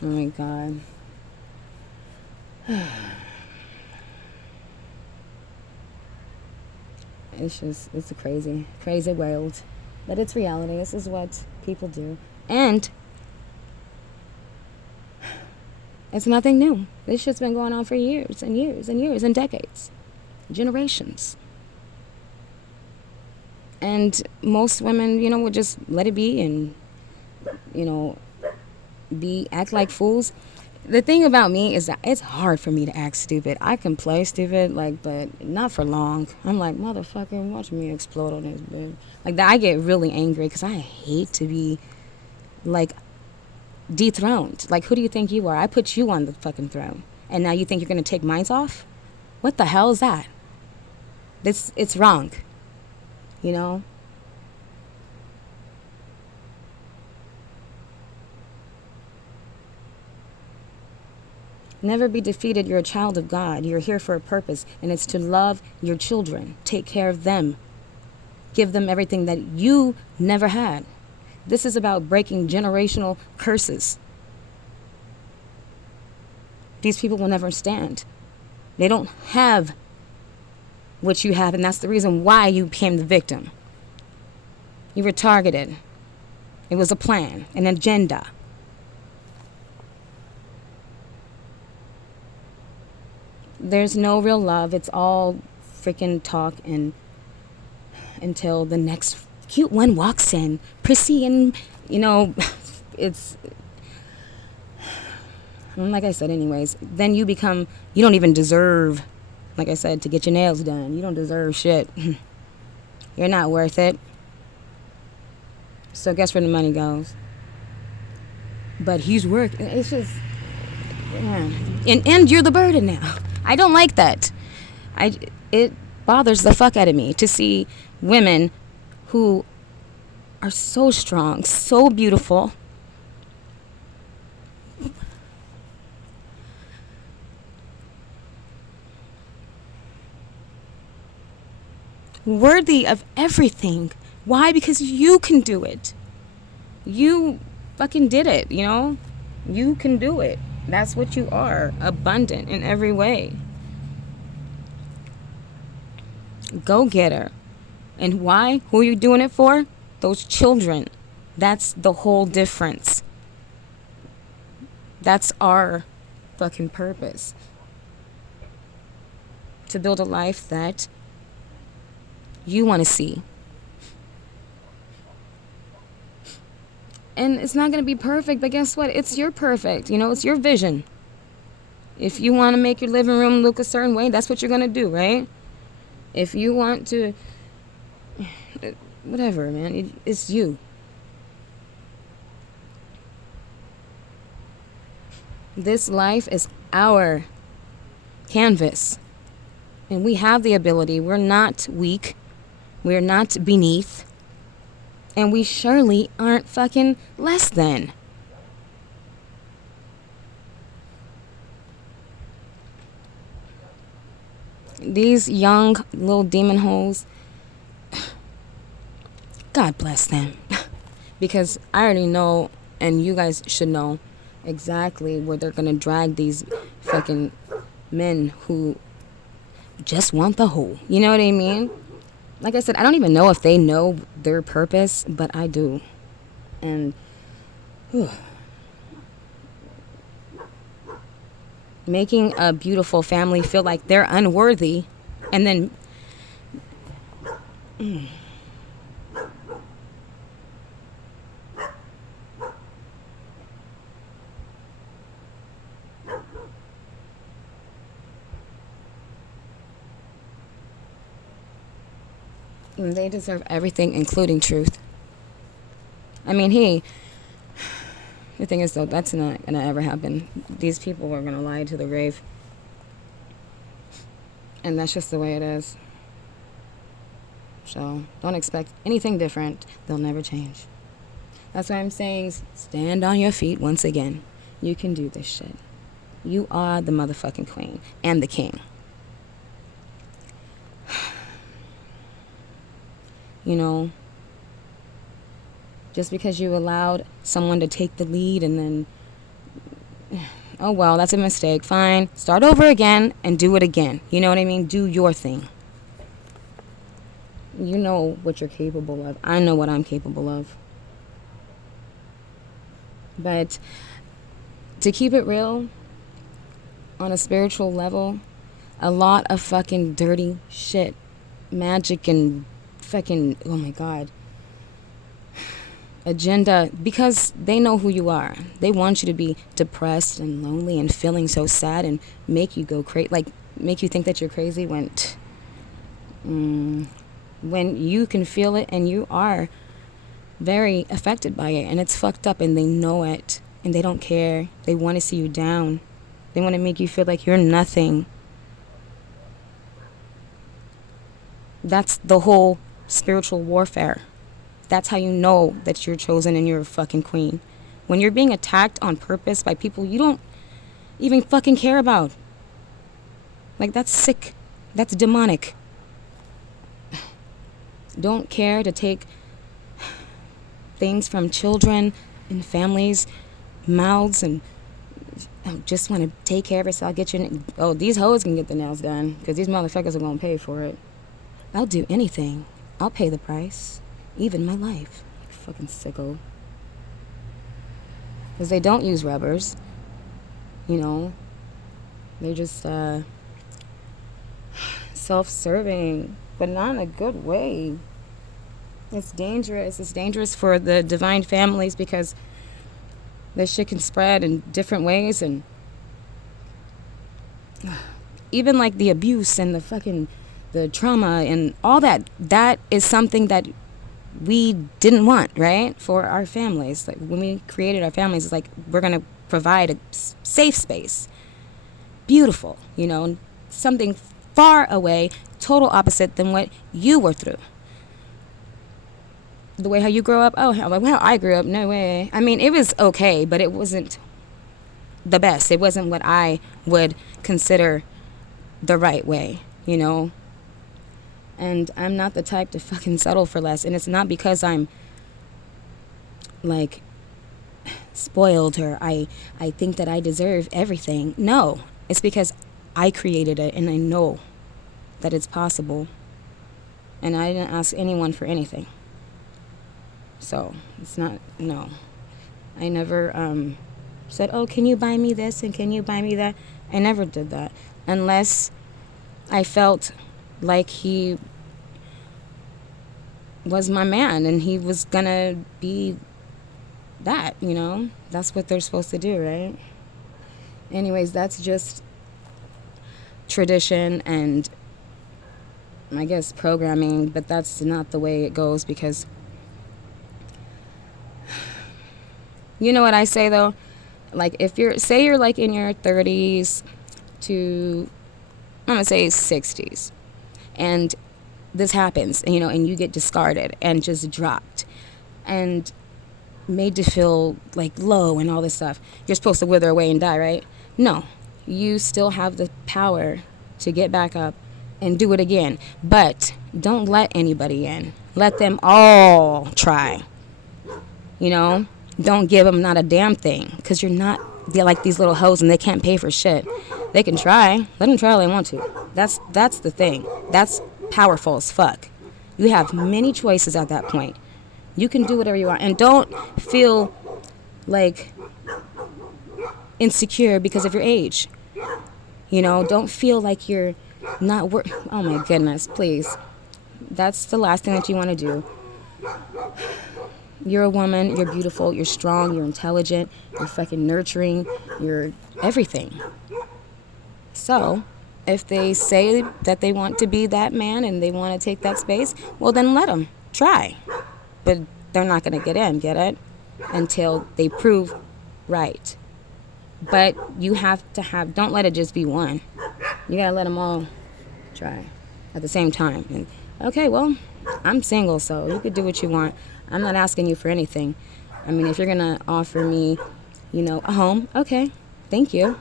my God. It's a crazy world. But it's reality. This is what people do. And It's nothing new. This shit's been going on for years and years and years and decades, generations. And most women, would just let it be and, you know, act like fools. The thing about me is that it's hard for me to act stupid. I can play stupid, but not for long. I'm like, motherfucker, watch me explode on this bitch. Like that, I get really angry because I hate to be like dethroned. Like, who do you think you are? I put you on the fucking throne, and now you think you're gonna take mine off? What the hell is that? It's wrong, you know. Never be defeated. You're a child of God. You're here for a purpose, and it's to love your children, take care of them, give them everything that you never had. This is about breaking generational curses. These people will never stand. They don't have what you have, and that's the reason why you became the victim. You were targeted. It was a plan, an agenda. There's no real love. It's all freaking talk, and until the next cute one walks in, prissy, and it's like I said. Anyways, then you don't even deserve, like I said, to get your nails done. You don't deserve shit. You're not worth it. So guess where the money goes? But he's working. It's just, yeah. And you're the burden now. I don't like that. It bothers the fuck out of me to see women who are so strong, so beautiful, worthy of everything. Why? Because you can do it. You fucking did it, You can do it. That's what you are. Abundant in every way. Go get her. And why? Who are you doing it for? Those children. That's the whole difference. That's our fucking purpose. To build a life that you want to see. And it's not going to be perfect, but guess what? It's your perfect. It's your vision. If you want to make your living room look a certain way, that's what you're going to do, right? If you want to, whatever, man, it's you. This life is our canvas. And we have the ability. We're not weak. We're not beneath. And we surely aren't fucking less than. These young little demon hoes, God bless them. Because I already know, and you guys should know, exactly where they're going to drag these fucking men who just want the hoe. You know what I mean? Like I said, I don't even know if they know their purpose, but I do. And making a beautiful family feel like they're unworthy, and then they deserve everything, including truth. I mean, the thing is, though, that's not going to ever happen. These people are going to lie to the grave. And that's just the way it is. So don't expect anything different. They'll never change. That's why I'm saying, stand on your feet once again. You can do this shit. You are the motherfucking queen and the king. Just because you allowed someone to take the lead and then, oh well, that's a mistake. Fine. Start over again and do it again. You know what I mean? Do your thing. You know what you're capable of. I know what I'm capable of. But to keep it real, on a spiritual level, a lot of fucking dirty shit, magic and fucking, oh my God, agenda, because they know who you are. They want you to be depressed and lonely and feeling so sad and make you go crazy, like make you think that you're crazy when you can feel it and you are very affected by it, and it's fucked up, and they know it, and they don't care. They want to see you down. They want to make you feel like you're nothing. That's the whole spiritual warfare. That's how you know that you're chosen and you're a fucking queen. When you're being attacked on purpose by people you don't even fucking care about. Like, that's sick. That's demonic. Don't care to take things from children and families' mouths and just want to take care of it, so I'll get your... Oh, these hoes can get the nails done because these motherfuckers are going to pay for it. I'll do anything. I'll pay the price. Even my life. Fucking sicko. Because they don't use rubbers. You know. They're just self-serving, but not in a good way. It's dangerous. It's dangerous for the divine families because this shit can spread in different ways, and even like the abuse and the trauma and all that is something that we didn't want, right? For our families. Like when we created our families, it's like we're going to provide a safe space. Beautiful, you know, something far away, total opposite than what you were through. The way how you grew up, oh, how I grew up, no way. I mean, it was okay, but it wasn't the best. It wasn't what I would consider the right way, you know? And I'm not the type to fucking settle for less. And it's not because I'm, like, spoiled or I think that I deserve everything. No, it's because I created it and I know that it's possible. And I didn't ask anyone for anything. So, it's not, no. I never said, oh, can you buy me this and can you buy me that? I never did that. Unless I felt like he was my man and he was gonna be that, you know? That's what they're supposed to do, right? Anyways, that's just tradition and I guess programming, but that's not the way it goes because... You know what I say, though? Like, if you're like in your 30s to, I'm going to say 60s, and this happens, you know, and you get discarded and just dropped and made to feel, like, low and all this stuff. You're supposed to wither away and die, right? No. You still have the power to get back up and do it again. But don't let anybody in. Let them all try. You know? Don't give them not a damn thing, because they're like these little hoes and they can't pay for shit. They can try. Let them try all they want to. That's the thing. That's powerful as fuck. You have many choices at that point. You can do whatever you want. And don't feel like insecure because of your age. You know, don't feel like you're not oh my goodness, please. That's the last thing that you want to do. You're a woman, you're beautiful, you're strong, you're intelligent, you're fucking nurturing, you're everything. So, if they say that they want to be that man and they want to take that space, well then let them try. But they're not going to get it? Until they prove right. But you have to don't let it just be one. You got to let them all try at the same time. And, okay, well, I'm single, so you could do what you want. I'm not asking you for anything. I mean, if you're going to offer me, you know, a home, okay, thank you.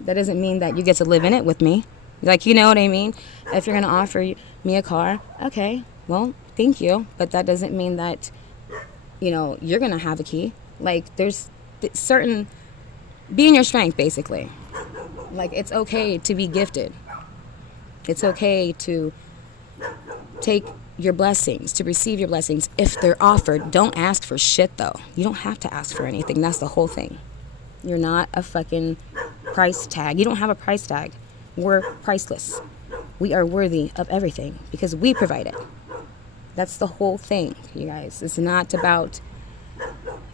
That doesn't mean that you get to live in it with me. Like, you know what I mean? If you're going to offer me a car, okay, well, thank you. But that doesn't mean that, you know, you're going to have a key. Like, there's certain... Be in your strength, basically. Like, it's okay to be gifted. It's okay to take your blessings, to receive your blessings if they're offered. Don't ask for shit, though. You don't have to ask for anything. That's the whole thing. You're not a fucking price tag. You don't have a price tag. We're priceless. We are worthy of everything because we provide it. That's the whole thing, you guys. It's not about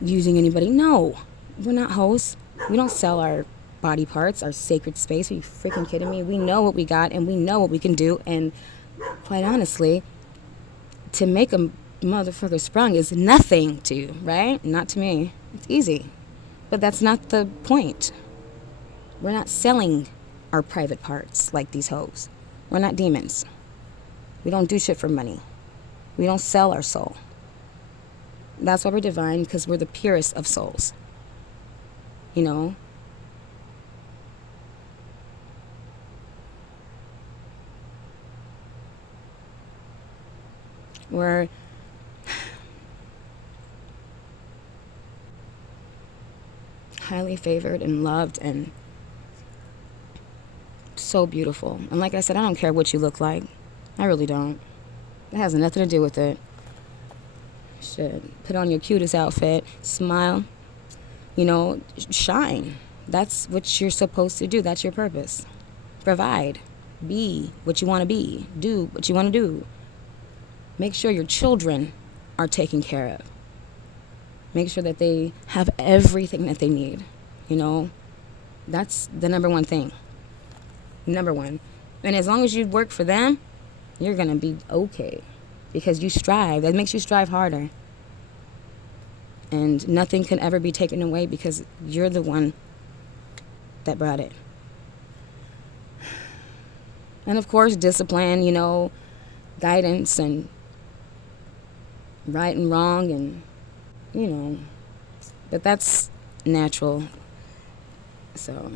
using anybody. No, we're not hoes. We don't sell our body parts, our sacred space. Are you freaking kidding me? We know what we got and we know what we can do. And quite honestly, to make a motherfucker sprung is nothing to you, right? Not to me. It's easy. But that's not the point. We're not selling our private parts like these hoes. We're not demons. We don't do shit for money. We don't sell our soul. That's why we're divine, because we're the purest of souls. You know? We're highly favored and loved and so beautiful. And like I said, I don't care what you look like. I really don't. It has nothing to do with it. Shit. Put on your cutest outfit, smile, you know, shine. That's what you're supposed to do. That's your purpose. Provide. Be what you want to be. Do what you want to do. Make sure your children are taken care of. Make sure that they have everything that they need. You know, that's the number one thing. Number one. And as long as you work for them, you're going to be okay. Because you strive. That makes you strive harder. And nothing can ever be taken away because you're the one that brought it. And of course, discipline, you know, guidance and right and wrong and, you know, but that's natural. So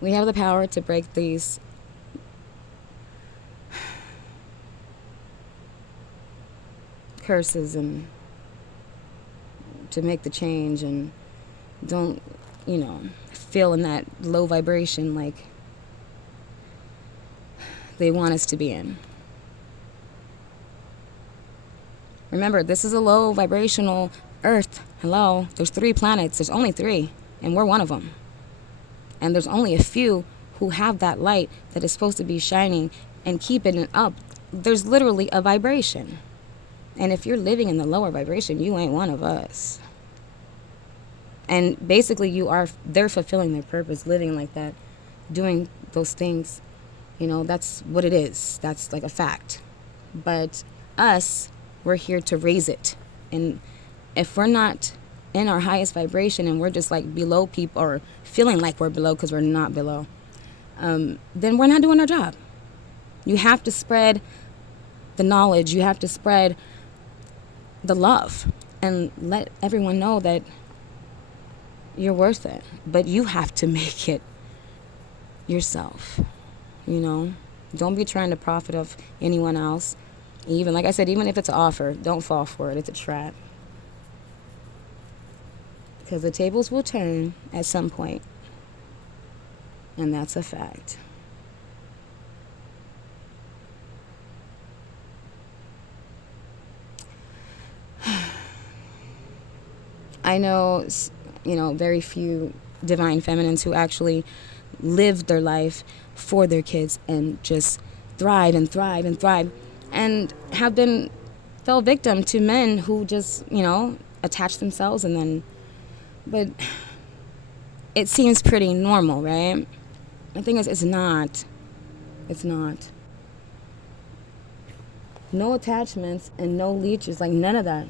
we have the power to break these curses and to make the change and don't, you know, feel in that low vibration like they want us to be in. Remember, this is a low vibrational Earth. Hello, there's 3 planets. There's only 3, and we're one of them. And there's only a few who have that light that is supposed to be shining and keeping it up. There's literally a vibration. And if you're living in the lower vibration, you ain't one of us. And basically they're fulfilling their purpose, living like that, doing those things. You know, that's what it is. That's like a fact. But us, we're here to raise it. And if we're not in our highest vibration and we're just like below people or feeling like we're below because we're not below, then we're not doing our job. You have to spread the knowledge. You have to spread the love and let everyone know that you're worth it. But you have to make it yourself. You know, don't be trying to profit off anyone else. Even, like I said, even if it's an offer, don't fall for it. It's a trap. Because the tables will turn at some point. And that's a fact. I know, you know, very few divine feminines who actually live their life for their kids and just thrive and thrive and thrive, and fell victim to men who just, you know, attach themselves and then, but it seems pretty normal, right? The thing is, it's not. It's not. No attachments and no leeches, like none of that.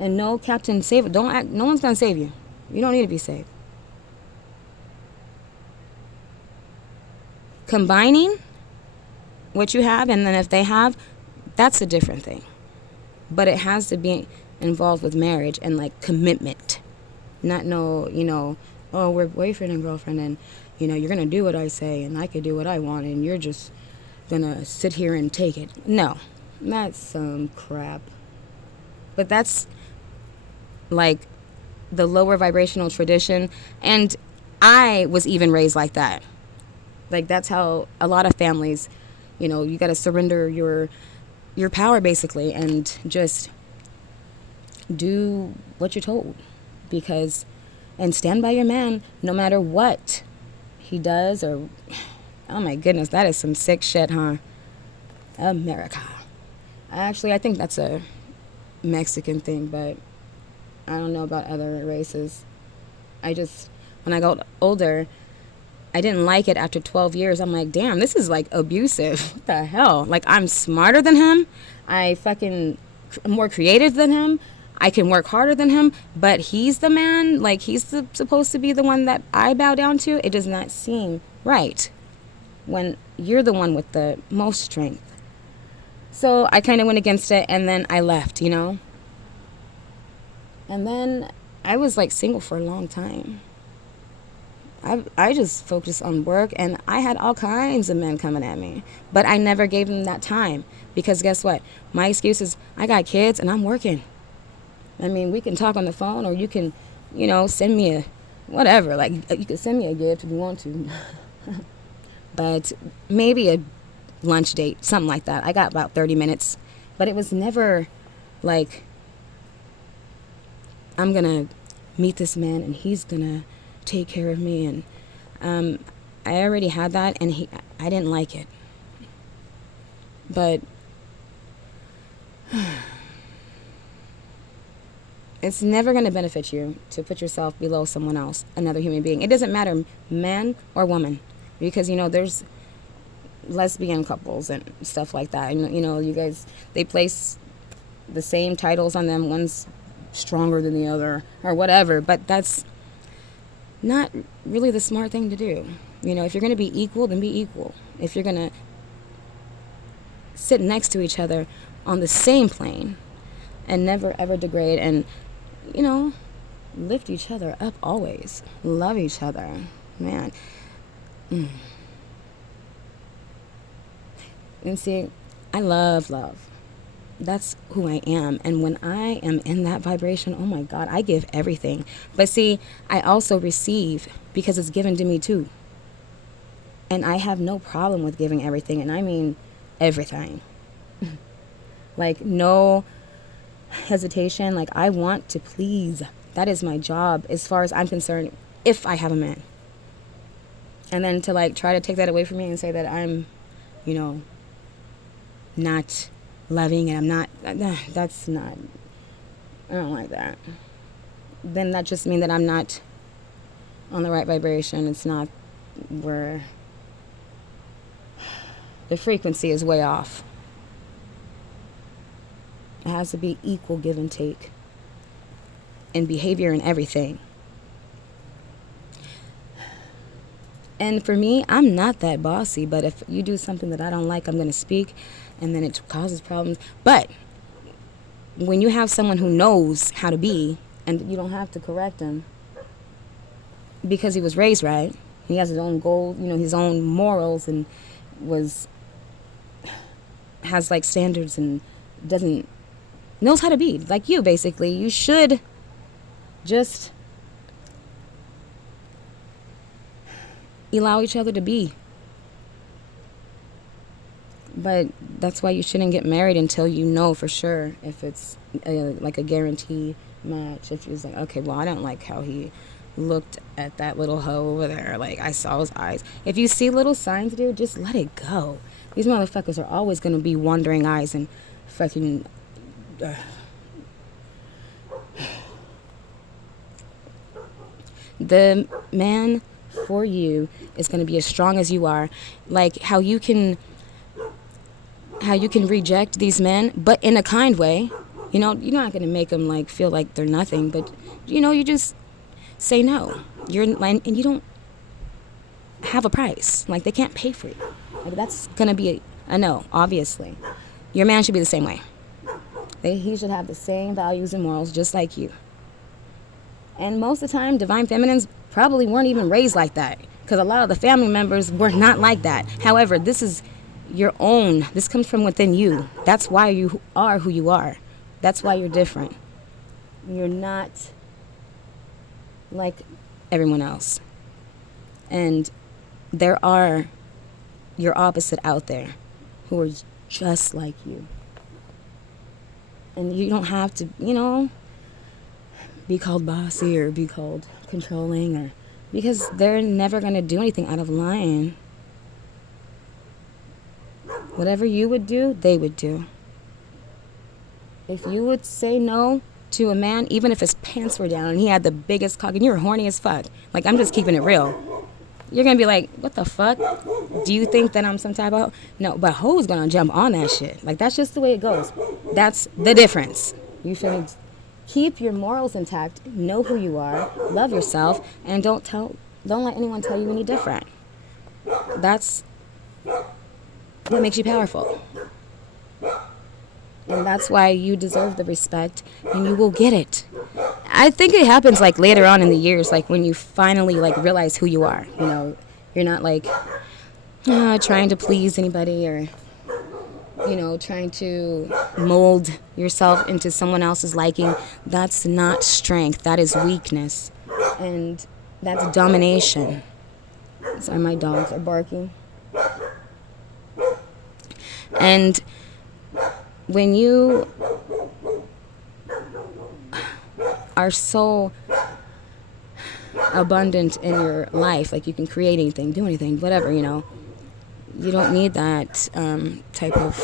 And no Captain Save It. Don't act, no one's gonna save you. You don't need to be saved. Combining what you have and then if they have, that's a different thing. But it has to be involved with marriage and like commitment. Not no, you know, oh, we're boyfriend and girlfriend and, you know, you're gonna do what I say and I could do what I want and you're just gonna sit here and take it. No, that's some crap. But that's like the lower vibrational tradition, and I was even raised like that. Like that's how a lot of families, you know, you got to surrender your power basically and just do what you're told, because, and stand by your man no matter what he does. Or, oh my goodness, that is some sick shit, huh? America. Actually, I think that's a Mexican thing, but I don't know about other races. When I got older, I didn't like it after 12 years. I'm like, damn, this is like abusive. What the hell? Like, I'm smarter than him. I'm more creative than him. I can work harder than him, but he's the man. Like, supposed to be the one that I bow down to. It does not seem right when you're the one with the most strength. So I kind of went against it, and then I left, And then I was like single for a long time. I just focused on work, and I had all kinds of men coming at me, but I never gave them that time, because guess what? My excuse is, I got kids and I'm working. I mean, we can talk on the phone, or you can, send me a whatever. Like, you can send me a gift if you want to. But maybe a lunch date, something like that. I got about 30 minutes, but it was never like, I'm going to meet this man and he's going to take care of me. And I already had that, and I didn't like it. But it's never going to benefit you to put yourself below someone else, another human being. It doesn't matter, man or woman, because, there's lesbian couples and stuff like that. And, you guys, they place the same titles on them. One's stronger than the other or whatever, but that's not really the smart thing to do. If you're going to be equal, then be equal. If you're going to sit next to each other on the same plane and never ever degrade, and lift each other up always, love each other, man. And see, I love love. That's who I am. And when I am in that vibration, oh my God, I give everything. But see, I also receive, because it's given to me too. And I have no problem with giving everything. And I mean everything. Like, no hesitation. Like, I want to please. That is my job, as far as I'm concerned, if I have a man. And then to try to take that away from me and say that I'm, not loving, and I'm not, that's not, I don't like that. Then that just means that I'm not on the right vibration. It's not where the frequency is way off. It has to be equal give and take in behavior and everything. And for me, I'm not that bossy, but if you do something that I don't like, I'm going to speak, and then it causes problems. But when you have someone who knows how to be, and you don't have to correct him because he was raised right, he has his own goals, his own morals, and has standards, and knows how to be like you, basically. You should just allow each other to be. But that's why you shouldn't get married until you know for sure if it's a guarantee match. If he's like, okay, well, I don't like how he looked at that little hoe over there. Like, I saw his eyes. If you see little signs, dude, just let it go. These motherfuckers are always going to be wandering eyes and fucking... The man for you is going to be as strong as you are. Like, how you can reject these men, but in a kind way. You're not going to make them feel like they're nothing, but you just say no. And you don't have a price. Like, they can't pay for you. Like, that's going to be a no, obviously. Your man should be the same way. He should have the same values and morals just like you. And most of the time, divine feminines probably weren't even raised like that, because a lot of the family members were not like that. However, this is your own. This comes from within you. That's why you are who you are. That's why you're different. You're not like everyone else. And there are your opposite out there who are just like you. And you don't have to, be called bossy or be called controlling, or because they're never going to do anything out of line. Whatever you would do, they would do. If you would say no to a man, even if his pants were down and he had the biggest cock and you were horny as fuck, like, I'm just keeping it real, you're going to be like, what the fuck? Do you think that I'm some type of... No, but hoes going to jump on that shit. Like, that's just the way it goes. That's the difference. You feel me? Keep your morals intact. Know who you are. Love yourself. And don't let anyone tell you any different. That's what makes you powerful. And that's why you deserve the respect, and you will get it. I think it happens, like, later on in the years, like, when you finally, like, realize who you are. You know, you're not, like, trying to please anybody, or, you know, trying to mold yourself into someone else's liking. That's not strength. That is weakness. And that's domination. Sorry, my dogs are barking. And when you are so abundant in your life, like, you can create anything, do anything, whatever, you know, you don't need that type of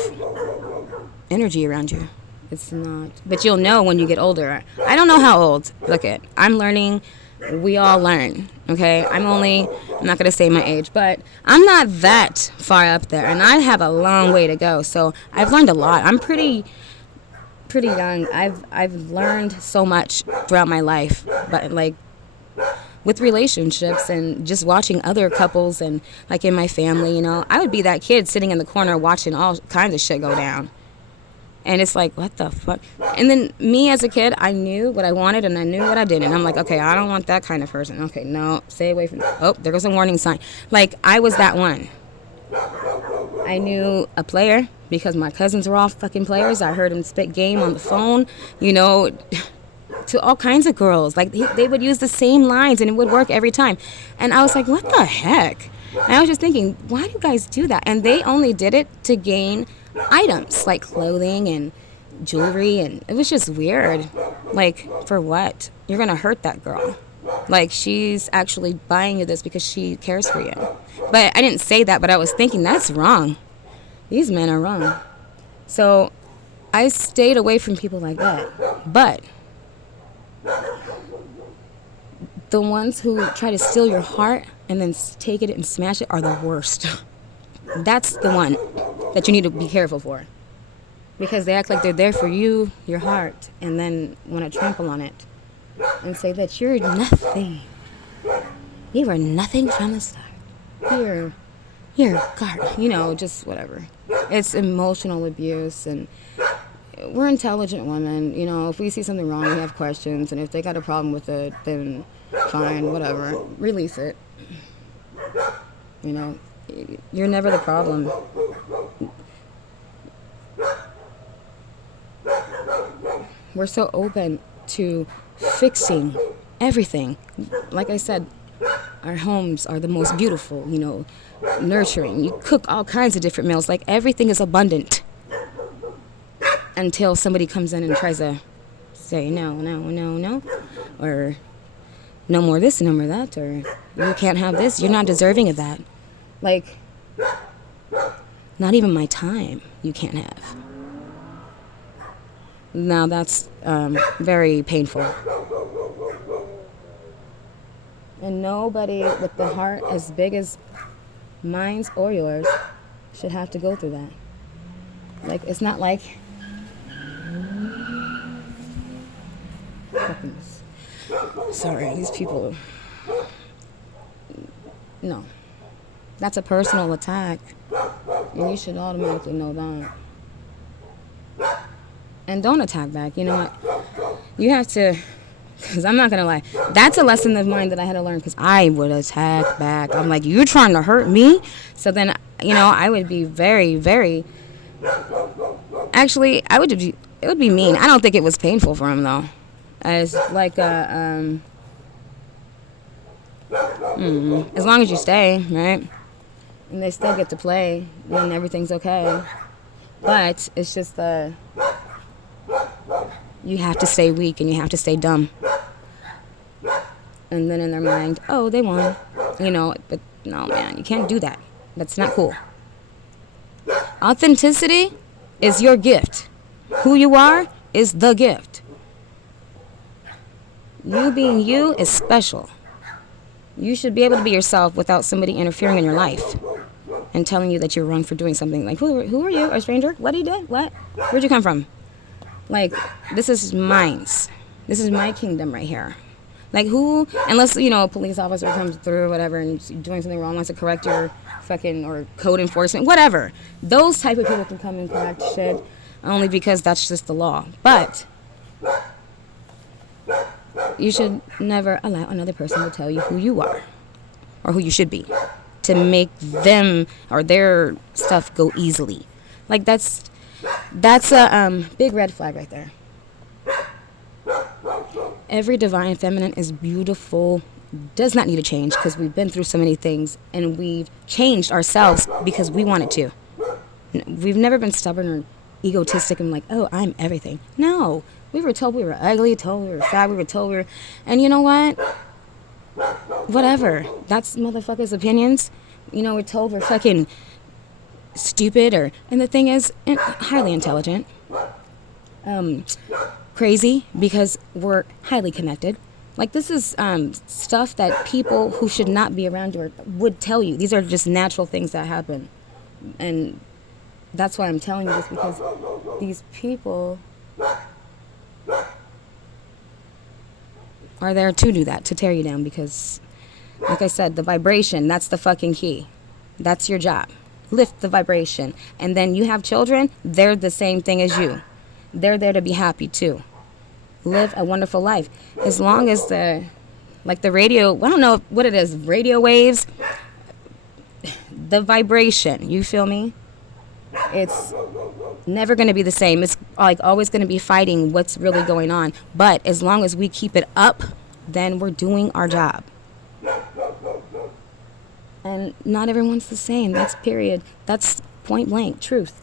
energy around you. It's not. But you'll know when you get older. I don't know how old. Look it. I'm learning. We all learn. Okay? I'm not going to say my age, but I'm not that far up there. And I have a long way to go. So I've learned a lot. I'm pretty young. I've learned so much throughout my life. But, like, with relationships and just watching other couples and, like, in my family, you know, I would be that kid sitting in the corner watching all kinds of shit go down. And it's like, what the fuck? And then me as a kid, I knew what I wanted and I knew what I didn't. I'm like, okay, I don't want that kind of person. Okay, no, stay away from that. Oh, there goes a warning sign. Like, I was that one. I knew a player because my cousins were all fucking players. I heard him spit game on the phone, you know, to all kinds of girls. Like, they would use the same lines and it would work every time. And I was like, what the heck? And I was just thinking, why do you guys do that? And they only did it to gain items like clothing and jewelry, and it was just weird. Like, for what? You're gonna hurt that girl. Like, she's actually buying you this because she cares for you. But I didn't say that, but I was thinking, that's wrong. These men are wrong. So I stayed away from people like that. But the ones who try to steal your heart and then take it and smash it are the worst. That's the one that you need to be careful for. Because they act like they're there for you, your heart, and then want to trample on it and say that you're nothing. You were nothing from the start. You're garbage. You know, just whatever. It's emotional abuse, and we're intelligent women. You know, if we see something wrong, we have questions, and if they got a problem with it, then fine, whatever. Release it. You know, you're never the problem. We're so open to fixing everything. Like I said, our homes are the most beautiful, you know, nurturing. You cook all kinds of different meals. Like, everything is abundant until somebody comes in and tries to say no, or no more this, no more that, or you can't have this, you're not deserving of that. Like, not even my time you can't have. Now that's very painful. And nobody with the heart as big as mine's or yours should have to go through that. Like, it's not like... Sorry, these people... No. That's a personal attack. And you should automatically know that. And don't attack back. You know what? You have to... Because I'm not going to lie. That's a lesson of mine that I had to learn, because I would attack back. I'm like, you're trying to hurt me? So then, you know, I would be very, very... Actually, it would be mean. I don't think it was painful for him, though. As like a... as long as you stay, right? And they still get to play, then everything's okay. But it's just you have to stay weak and you have to stay dumb. And then in their mind, oh, they won. But no, man, you can't do that. That's not cool. Authenticity is your gift. Who you are is the gift. You being you is special. You should be able to be yourself without somebody interfering in your life and telling you that you're wrong for doing something. Like, who are you? A stranger? What did you do? What? Where'd you come from? Like, this is mine's. This is my kingdom right here. Like, who, unless, a police officer comes through or whatever and doing something wrong, wants to correct your fucking, or code enforcement, whatever. Those type of people can come and correct shit only because that's just the law. But you should never allow another person to tell you who you are or who you should be to make them or their stuff go easily. Like, that's a big red flag right there. Every divine feminine is beautiful, does not need to change because we've been through so many things and we've changed ourselves because we wanted to. We've never been stubborn or egotistic and like, oh, I'm everything. No, we were told we were ugly, told we were fat, we were told we were... And you know what? Whatever. That's motherfuckers' opinions. We're told we're fucking stupid and the thing is, highly intelligent. Crazy because we're highly connected. Like, this is stuff that people who should not be around you would tell you. These are just natural things that happen. And that's why I'm telling you this, because these people are there to do that, to tear you down, because, like I said, the vibration, that's the fucking key. That's your job. Lift the vibration. And then you have children, they're the same thing as you. They're there to be happy too. Live a wonderful life. As long as the radio, I don't know what it is, radio waves, the vibration, you feel me? It's never going to be the same. It's like always going to be fighting what's really going on. But as long as we keep it up, then we're doing our job. And not everyone's the same. That's period. That's point blank truth.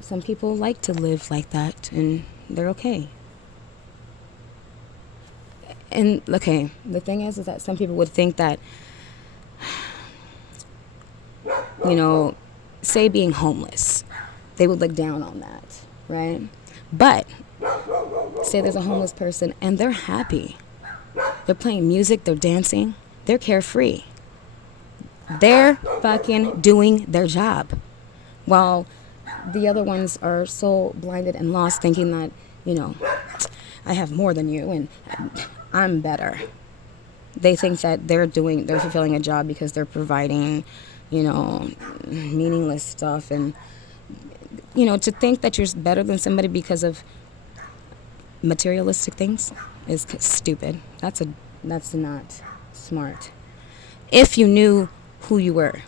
Some people like to live like that, and they're okay. And, okay, the thing is that some people would think that, say being homeless, they would look down on that, right? But say there's a homeless person, and they're happy. They're playing music, they're dancing, they're carefree. They're fucking doing their job. While the other ones are so blinded and lost thinking that, I have more than you and I'm better. They think that they're fulfilling a job because they're providing, meaningless stuff. And, to think that you're better than somebody because of materialistic things is stupid. That's not smart. If you knew who you were.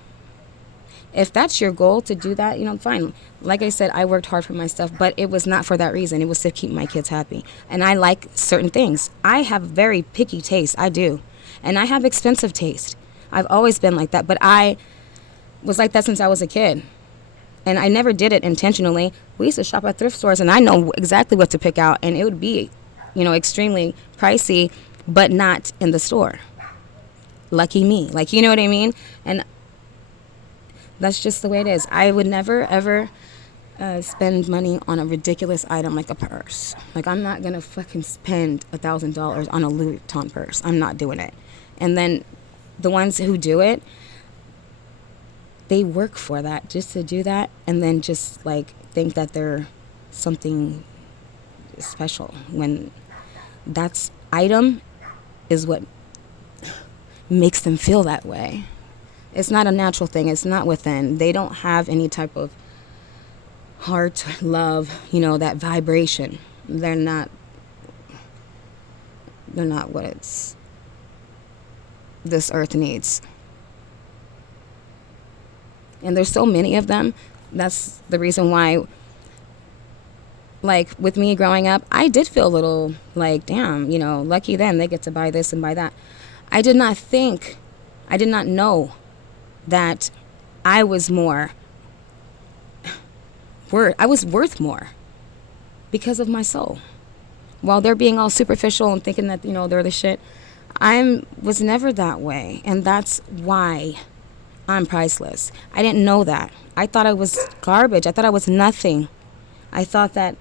If that's your goal to do that, fine. Like I said, I worked hard for my stuff, but it was not for that reason. It was to keep my kids happy. And I like certain things. I have very picky taste. I do. And I have expensive taste. I've always been like that. But I was like that since I was a kid. And I never did it intentionally. We used to shop at thrift stores, and I know exactly what to pick out. And it would be, extremely pricey, but not in the store. Lucky me. Like, you know what I mean? And that's just the way it is. I would never, ever spend money on a ridiculous item like a purse. Like, I'm not going to fucking spend $1,000 on a Louis Vuitton purse. I'm not doing it. And then the ones who do it, they work for that, just to do that, and then just, think that they're something special. When that's item is what makes them feel that way. It's not a natural thing. It's not within. They don't have any type of heart, love, that vibration. They're not what this earth needs. And there's so many of them. That's the reason why, with me growing up, I did feel a little damn, lucky them. They get to buy this and buy that. I did not know that I was worth more because of my soul. While they're being all superficial and thinking that, they're the shit, I was never that way, and that's why I'm priceless. I didn't know that. I thought I was garbage. I thought I was nothing. I thought that,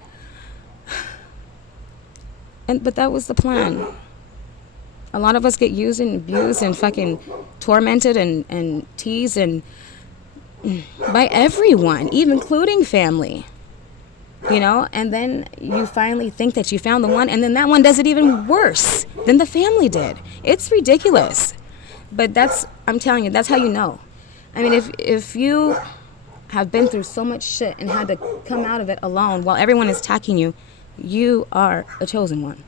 but that was the plan. A lot of us get used and abused and fucking tormented and teased and by everyone, even including family. You know, and then you finally think that you found the one, and then that one does it even worse than the family did. It's ridiculous. But I'm telling you, that's how you know. I mean, if you have been through so much shit and had to come out of it alone while everyone is attacking you, you are a chosen one.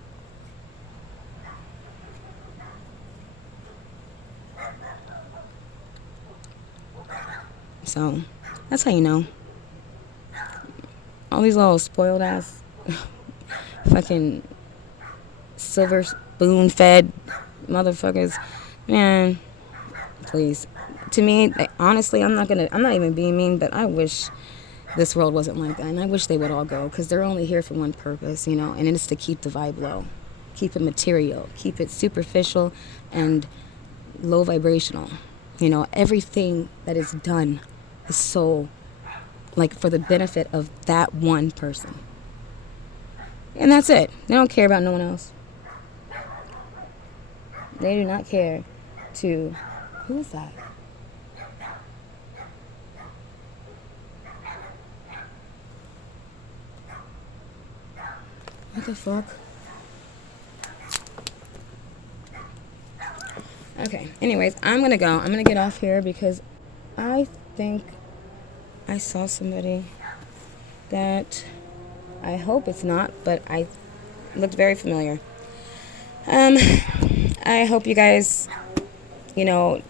So, that's how you know. All these little spoiled ass fucking silver spoon fed motherfuckers, man, please. To me, honestly, I'm not even being mean, but I wish this world wasn't like that, and I wish they would all go, because they're only here for one purpose, you know, and it's to keep the vibe low, keep it material, keep it superficial and low vibrational. You know, everything that is done is so, like, for the benefit of that one person. And that's it. They don't care about no one else. They do not care to... Who is that? What the fuck? Okay, anyways, I'm gonna go. I'm gonna get off here because I think I saw somebody that I hope it's not, but I looked very familiar. I hope you guys, you know,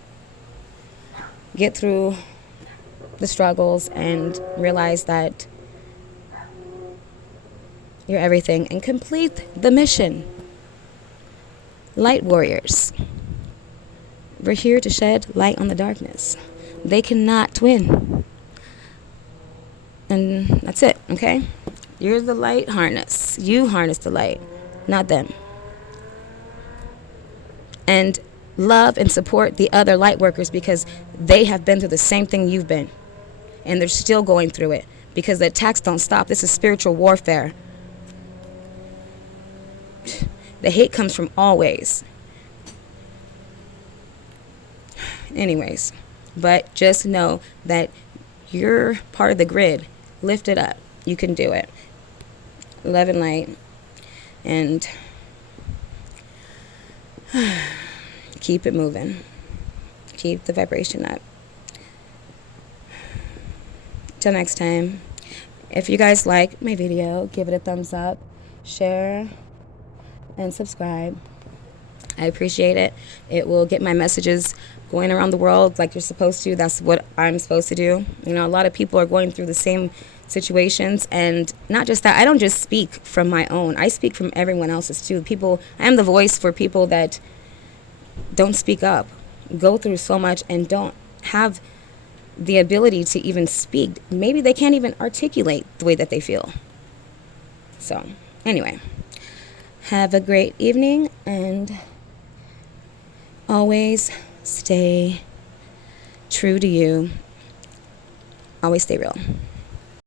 get through the struggles and realize that you're everything and complete the mission. Light warriors. We're here to shed light on the darkness. They cannot win. And that's it, okay? You're the light harness. You harness the light, not them. And love and support the other light workers because they have been through the same thing you've been. And they're still going through it because the attacks don't stop. This is spiritual warfare. The hate comes from all ways. Anyways, but just know that you're part of the grid. Lift it up. You can do it. Love and light. And keep it moving. Keep the vibration up. Till next time. If you guys like my video, give it a thumbs up, share, and subscribe. I appreciate it. It will get my messages going around the world like you're supposed to. That's what I'm supposed to do. You know, a lot of people are going through the same situations, and not just that. I don't just speak from my own. I speak from everyone else's too. I am the voice for people that don't speak up, go through so much, and don't have the ability to even speak. Maybe they can't even articulate the way that they feel. So, anyway, have a great evening, and always stay true to you. Always stay real.